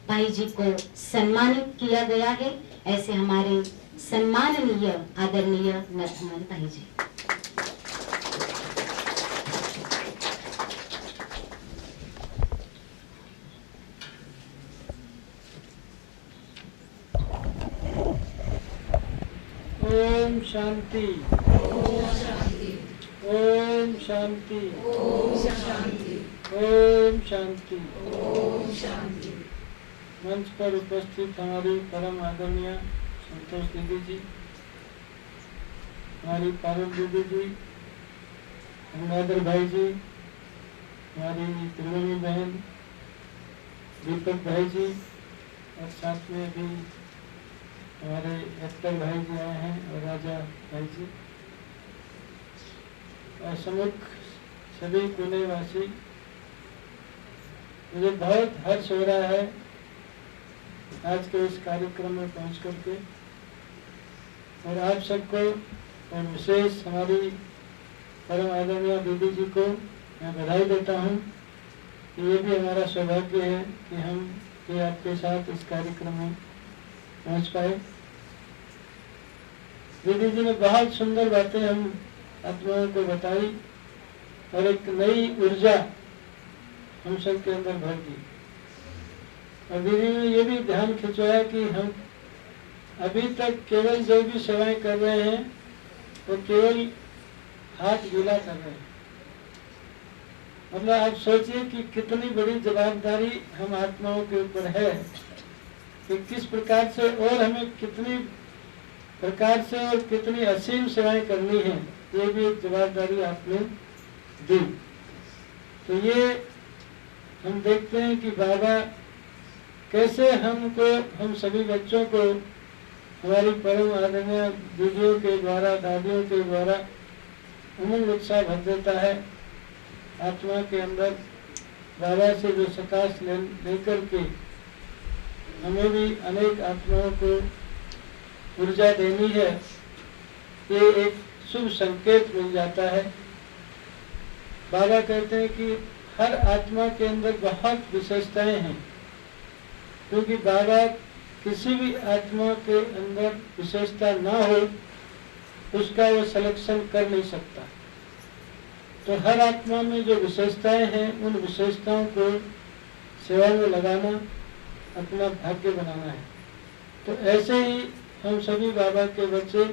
भाई जी को सम्मानित किया गया है। ऐसे हमारे सम्माननीय आदरणीय नथमल भाई जी। ओम शांति। ओम शांति। ओम शांति। ओम शांति। ओम शांति। ओम शांति। मंच पर उपस्थित हमारी परम आदरणीय संतोष दीदी जी, हमारी पारुल दीदी जी, गंगाधर भाई जी, हमारी त्रिवेणी बहन दीपक भाई जी, और साथ में भी हमारे एक्टर भाई जी आए हैं और राजा भाई जी, और समुख सभी पुणे वासी। मुझे बहुत हर्ष हो रहा है आज के इस कार्यक्रम में पहुंच करके, और आप सबको और विशेष हमारी परम आदरणीय दीदी जी को मैं बधाई देता हूं कि ये भी हमारा सौभाग्य है कि हम ये आपके साथ इस कार्यक्रम में पहुंच पाए। दीदी जी ने बहुत सुंदर बातें हम आत्माओं को बताई और एक नई ऊर्जा हम सब के अंदर भर दी। और दीदी ने ये भी ध्यान खिंचवाया कि हम अभी तक केवल जो भी सेवाएं कर रहे हैं वो केवल हाथ गीला कर रहे हैं। मतलब आप सोचिए कि कितनी बड़ी जवाबदारी हम आत्माओं के ऊपर है कि किस प्रकार से और हमें कितनी प्रकार से और कितनी असीम सेवाएं करनी है। ये भी एक जवाबदारी आपने दी। तो ये हम देखते हैं कि बाबा कैसे हम सभी बच्चों को हमारी परम आदरणीय दीदियों के द्वारा, दादियों के द्वारा उमंग उत्साह भर देता है। आत्मा के अंदर बाबा से जो सकाश लेकर के हमें भी अनेक आत्माओं को ऊर्जा देनी है, ये एक शुभ संकेत मिल जाता है। बाबा कहते हैं कि हर आत्मा के अंदर बहुत विशेषताएं हैं, क्योंकि बाबा किसी भी आत्मा के अंदर विशेषता ना हो उसका वो सिलेक्शन कर नहीं सकता। तो हर आत्मा में जो विशेषताएं हैं उन विशेषताओं को सेवा में लगाना अपना भाग्य बनाना है। तो ऐसे ही हम सभी बाबा के बच्चे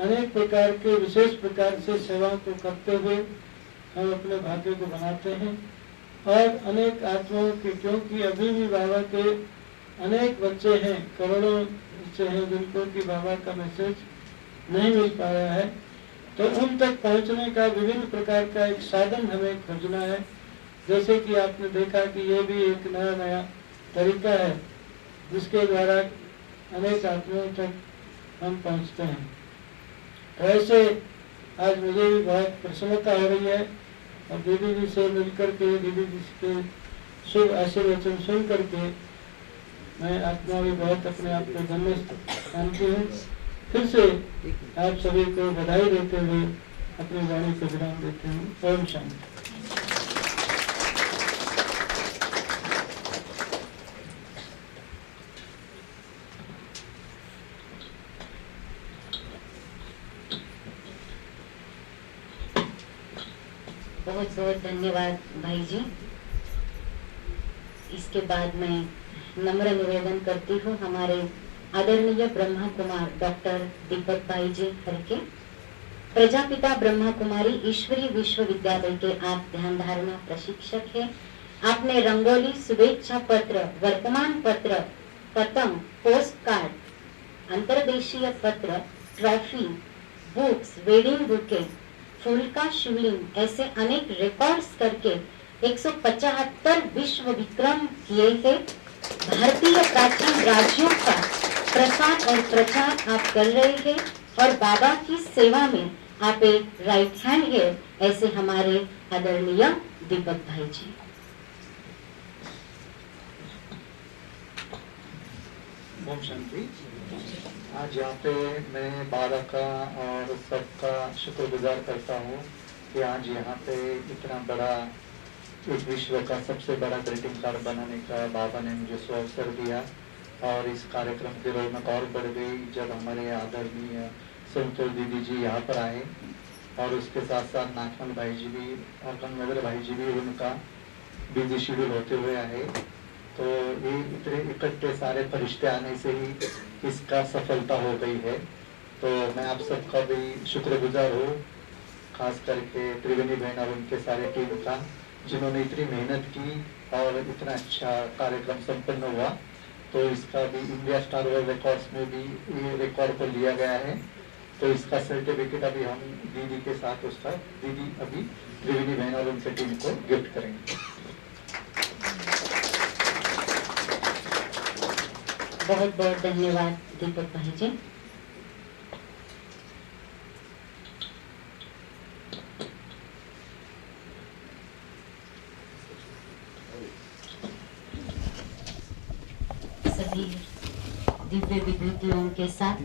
अनेक प्रकार के विशेष प्रकार से सेवाओं को करते हुए हम अपने भाग्य को बनाते हैं। और अनेक आत्माओं के, क्योंकि अभी भी बाबा के अनेक बच्चे हैं, करोड़ों बच्चे हैं जिनको कि बाबा का मैसेज नहीं मिल पाया है, तो उन तक पहुंचने का विभिन्न प्रकार का एक साधन हमें खोजना है। जैसे कि आपने देखा कि ये भी एक नया नया तरीका है जिसके द्वारा अनेक आत्माओं तक हम पहुंचते हैं। तो ऐसे आज मुझे भी बहुत प्रसन्नता हो रही है और दीदी जी से मिलकर के, दीदी जी के शुभ आशीर्वचन सुन करके मैं आत्मा भी बहुत अपने आप को धन्य मानती हूँ। फिर से आप सभी को बधाई देते हुए अपनी वाणी को विराम देते हूँ। ओम शांति। बहुत बहुत धन्यवाद भाई जी। इसके बाद मैं नम्र निवेदन करती हूँ हमारे आदरणीय ब्रह्मा कुमार डॉक्टर दीपक भाई जी करके, प्रजापिता ब्रह्मा कुमारी ईश्वरीय विश्वविद्यालय के आप ध्यान धारणा प्रशिक्षक हैं। आपने रंगोली, शुभेच्छा पत्र, वर्तमान पत्र, पतंग, पोस्ट कार्ड, अंतर्देशीय पत्र, ट्रॉफी, बुक्स, वेडिंग बुके, फूल का शिवलिंग ऐसे अनेक रिकॉर्ड्स करके 175 विश्व विक्रम किए थे। भारतीय प्राचीन राज्यों का प्रसार और प्रचार आप कर रहे हैं और बाबा की सेवा में आप एक राइट हैंड है, ऐसे हमारे आदरणीय दीपक भाई जी। ओम शांति। आज यहाँ पे मैं बाबा का और सबका शुक्रगुजार करता हूँ कि आज यहाँ पे इतना बड़ा एक विश्व का सबसे बड़ा ग्रीटिंग कार्ड बनाने का बाबा ने मुझे अवसर दिया और इस कार्यक्रम की रौनक और बढ़ गई जब हमारे आदरणीय संतोष दीदी जी यहाँ पर आए और उसके साथ साथ नाथमल भाई जी भी और गंगाधर भाई जी भी उनका बिजी शेड्यूल होते हुए आए। तो ये इतने इकट्ठे सारे फरिश्ते आने से ही इसका सफलता हो गई है। तो मैं आप सबका भी शुक्रगुजार हूँ, खास करके त्रिवेणी बहन और उनके सारे टीम का, जिन्होंने इतनी मेहनत की और इतना अच्छा कार्यक्रम संपन्न हुआ। तो इसका भी इंडिया स्टार वर्ल्ड रिकॉर्ड्स में भी ये रिकॉर्ड को लिया गया है। तो इसका सर्टिफिकेट अभी हम दीदी के साथ उसका दीदी अभी त्रिवेणी बहन और उनके टीम को गिफ्ट करेंगे। बहुत बहुत धन्यवाद दीपक भाई जी। सभी दिव्य विभूतियों के साथ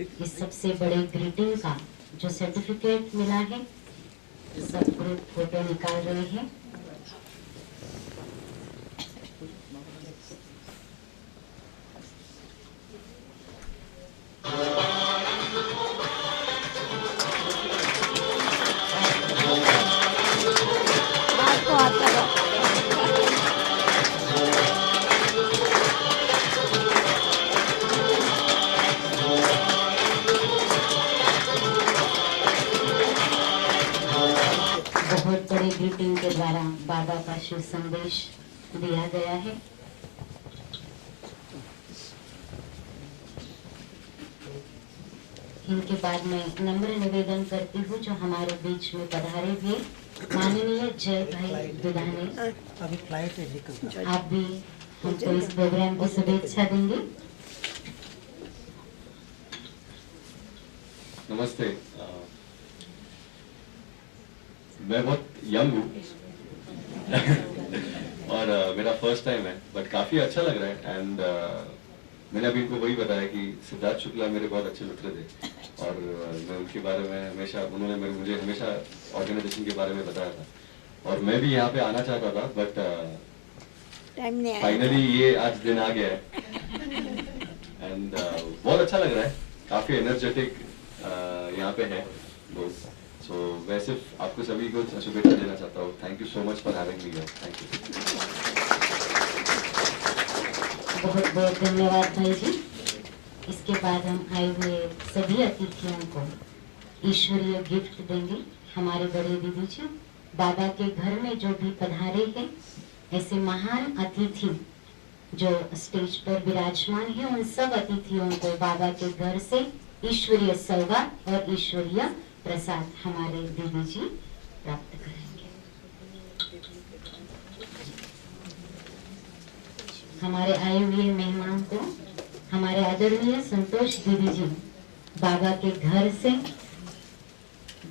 इस सबसे बड़े ग्रीटिंग का जो सर्टिफिकेट मिला है, सब ग्रुप फोटो निकाल रहे हैं। बहुत बड़े ग्रीटिंग के द्वारा बाबा का शुभ संदेश दिया गया है। इनके बाद मैं नम्र निवेदन करती हूँ जो हमारे बीच में पधारे हुए माननीय जय भाई दुधाने, अभी फ्लाइट है निकल, आप भी हमको इस प्रोग्राम की शुभेच्छा देंगे। नमस्ते। मैं बहुत यंग हूँ और मेरा फर्स्ट टाइम है, बट काफी अच्छा लग रहा है। एंड मैंने अभी इनको वही बताया कि सिद्धार्थ शुक्ला मेरे बहुत अच्छे मित्र थे और मैं उनके बारे में हमेशा, उन्होंने मुझे हमेशा ऑर्गेनाइजेशन के बारे में बताया था और मैं भी यहाँ पे आना चाहता था, बट फाइनली ये आज दिन आ गया है एंड बहुत अच्छा लग रहा है, काफी एनर्जेटिक यहाँ पे है लोग। सो मैं सिर्फ आपको सभी को शुभेच्छा देना चाहता हूँ। Thank you so much for having me here. Thank you. बहुत बहुत धन्यवाद भाई जी। इसके बाद हम आए हुए सभी अतिथियों को ईश्वरीय गिफ्ट देंगे। हमारे बड़े दीदी जी बाबा के घर में जो भी पधारे हैं, ऐसे महान अतिथि जो स्टेज पर विराजमान है, उन सब अतिथियों को बाबा के घर से ईश्वरीय सौगात और ईश्वरीय प्रसाद हमारे दीदी जी प्राप्त करेंगे। हमारे आए हुए मेहमान को हमारे आदरणीय संतोष दीदी जी बाबा के घर से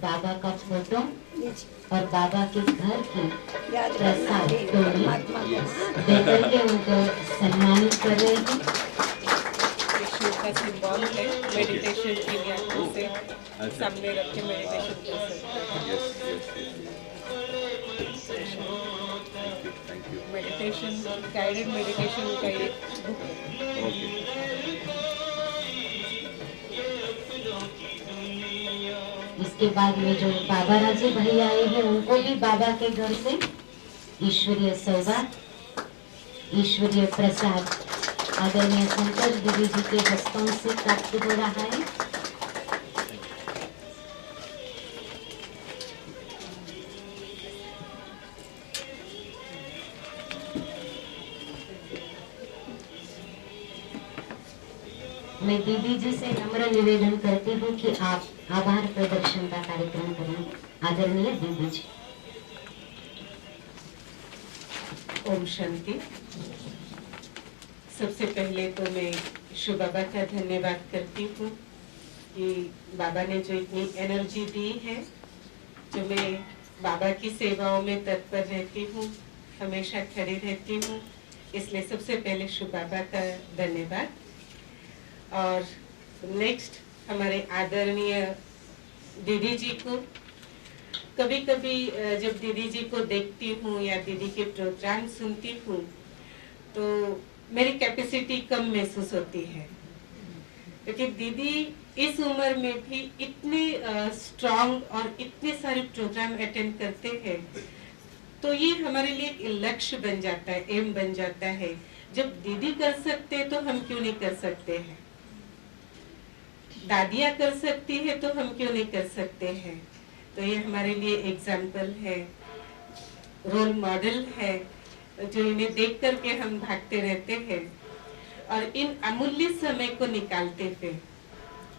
बाबा का फोटो और बाबा के घर की प्रसाद टोली देकर के उनको सम्मानित कर रहे हैं। कृष्ण का सिंबल है, मेडिटेशन के लिए आप उसे सामने रख के मेडिटेशन कर सकते हैं। मेडिटेशन, गाइडेड मेडिटेशन का एक बुक है। इसके बाद में जो बाबा राजे भाई आए हैं उनको भी बाबा के घर से ईश्वरीय सौगात, ईश्वरीय प्रसाद आदरणीय संतोष दीदी जी के हस्तों से प्राप्त हो रहा है। मैं दीदी जी से नम्र निवेदन करती हूँ कि आप आभार प्रदर्शन का कार्यक्रम करें। आदरणीय दीदी जी। ओम शांति। सबसे पहले तो मैं शिव बाबा का धन्यवाद करती हूँ कि बाबा ने जो इतनी एनर्जी दी है, जो मैं बाबा की सेवाओं में तत्पर रहती हूँ, हमेशा खड़ी रहती हूँ, इसलिए सबसे पहले शिव बाबा का धन्यवाद। और नेक्स्ट हमारे आदरणीय दीदी जी को, कभी कभी जब दीदी जी को देखती हूँ या दीदी के प्रोग्राम सुनती हूँ तो मेरी कैपेसिटी कम महसूस होती है, क्योंकि दीदी इस उम्र में भी इतने स्ट्रांग और इतने सारे प्रोग्राम अटेंड करते हैं, तो ये हमारे लिए एक लक्ष्य बन जाता है, एम बन जाता है। जब दीदी कर सकते हैं तो हम क्यों नहीं कर सकते हैं, दादियाँ कर सकती है तो हम क्यों नहीं कर सकते हैं। तो ये हमारे लिए एग्जाम्पल है, रोल मॉडल है, जो इन्हें देख करके हम भागते रहते हैं। और इन अमूल्य समय को निकालते हुए,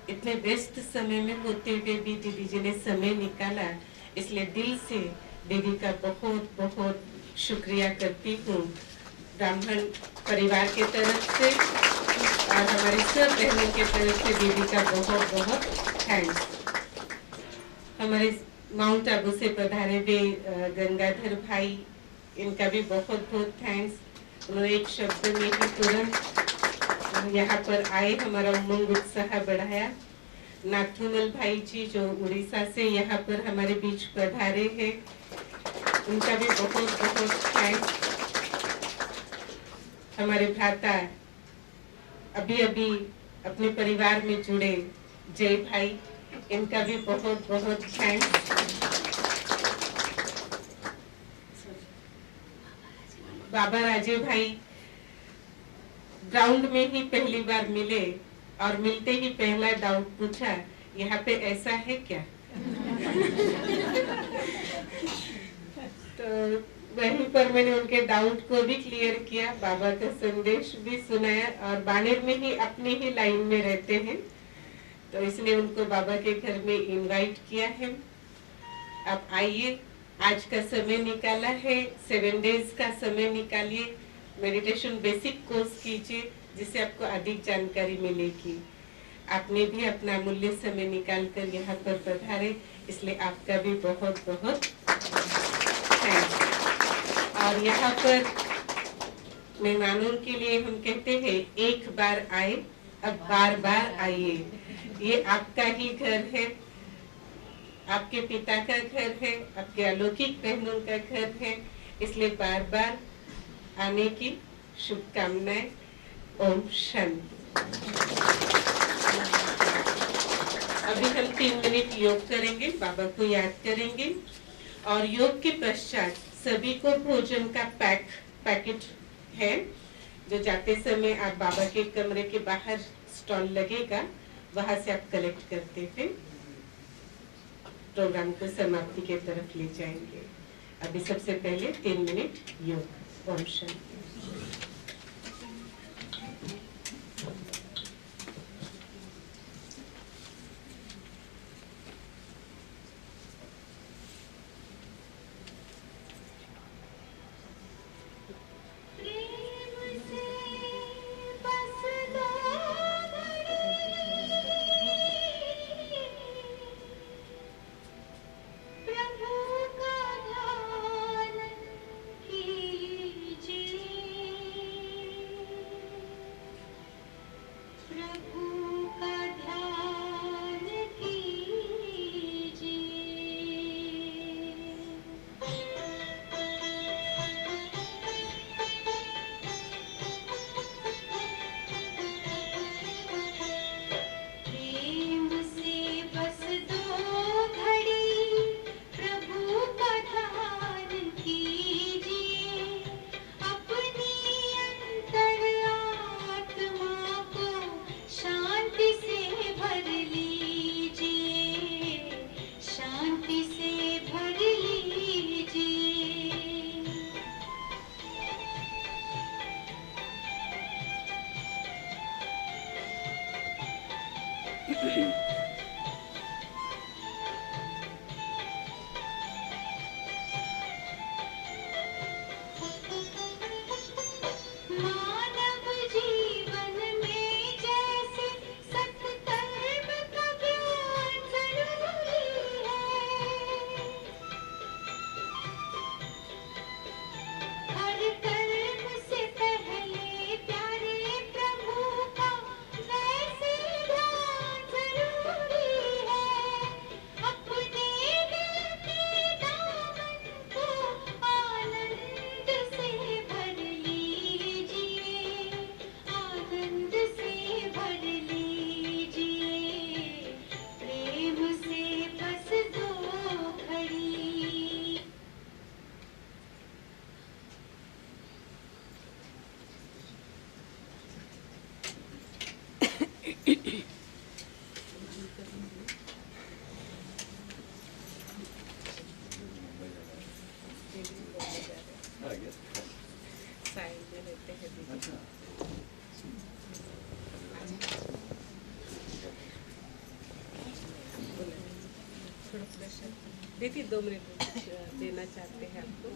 इतने व्यस्त समय में होते हुए भी दीदी जी ने समय निकाला, इसलिए दिल से दीदी का बहुत बहुत शुक्रिया करती हूँ। ब्राह्मण परिवार के तरफ से और हमारी सब बहनों के तरफ से दीदी का बहुत बहुत थैंक्स। हमारे माउंट आबू से पधारे हुए गंगाधर भाई, इनका भी बहुत बहुत थैंक्स। उन्होंने एक शब्द में ही तुरंत यहाँ पर आए, हमारा उमंग उत्साह बढ़ाया। नाथुमल भाई जी जो उड़ीसा से यहाँ पर हमारे बीच पधारे हैं, उनका भी बहुत बहुत थैंक्स। हमारे भ्राता अभी अभी अपने परिवार में जुड़े जय भाई, इनका भी बहुत बहुत थैंक्स। बाबा राजे भाई ग्राउंड में ही पहली बार मिले और मिलते ही पहला डाउट पूछा, यहाँ पे ऐसा है क्या? तो वहीं पर मैंने उनके डाउट को भी क्लियर किया, बाबा का संदेश भी सुनाया। और बानेर में ही अपनी ही लाइन में रहते हैं, तो इसलिए उनको बाबा के घर में इनवाइट किया है। आप आइए, आज का समय निकाला है, 7 डेज का समय निकालिए, मेडिटेशन बेसिक कोर्स कीजिए, जिससे आपको अधिक जानकारी मिलेगी। आपने भी अपना अमूल्य समय निकाल कर यहाँ पर पधारे, इसलिए आपका भी बहुत बहुत थैंक्स। और यहाँ पर मेहमानों के लिए हम कहते हैं, एक बार आए अब बार बार आइए। ये आपका ही घर है, आपके पिता का घर है, आपके अलौकिक बहनों का घर है, इसलिए बार बार आने की शुभकामनाएं। ओम शांति। अभी हम 3 मिनट योग करेंगे, बाबा को याद करेंगे, और योग के पश्चात सभी को भोजन का पैकेट है, जो जाते समय आप बाबा के कमरे के बाहर स्टॉल लगेगा, वहां से आप कलेक्ट करते हुए प्रोग्राम को समाप्ति के तरफ ले जाएंगे। अभी सबसे पहले 3 मिनट योग। ओम शांति। मानव जीवन में जैसे सत्कर्म का ज्ञान जरूरी है, हर कर्म से पहले प्यारे प्रभु का वैसे ध्यान जरूरी है। अपने दिल के दामन को आनंद से भर लीजिए, आनंद से भर लीजिए, प्रेम से बस दो घड़ी। साइड में रहते हैं दीदी। थोड़ा प्रेशर दीदी 2 मिनट देना चाहते हैं आपको।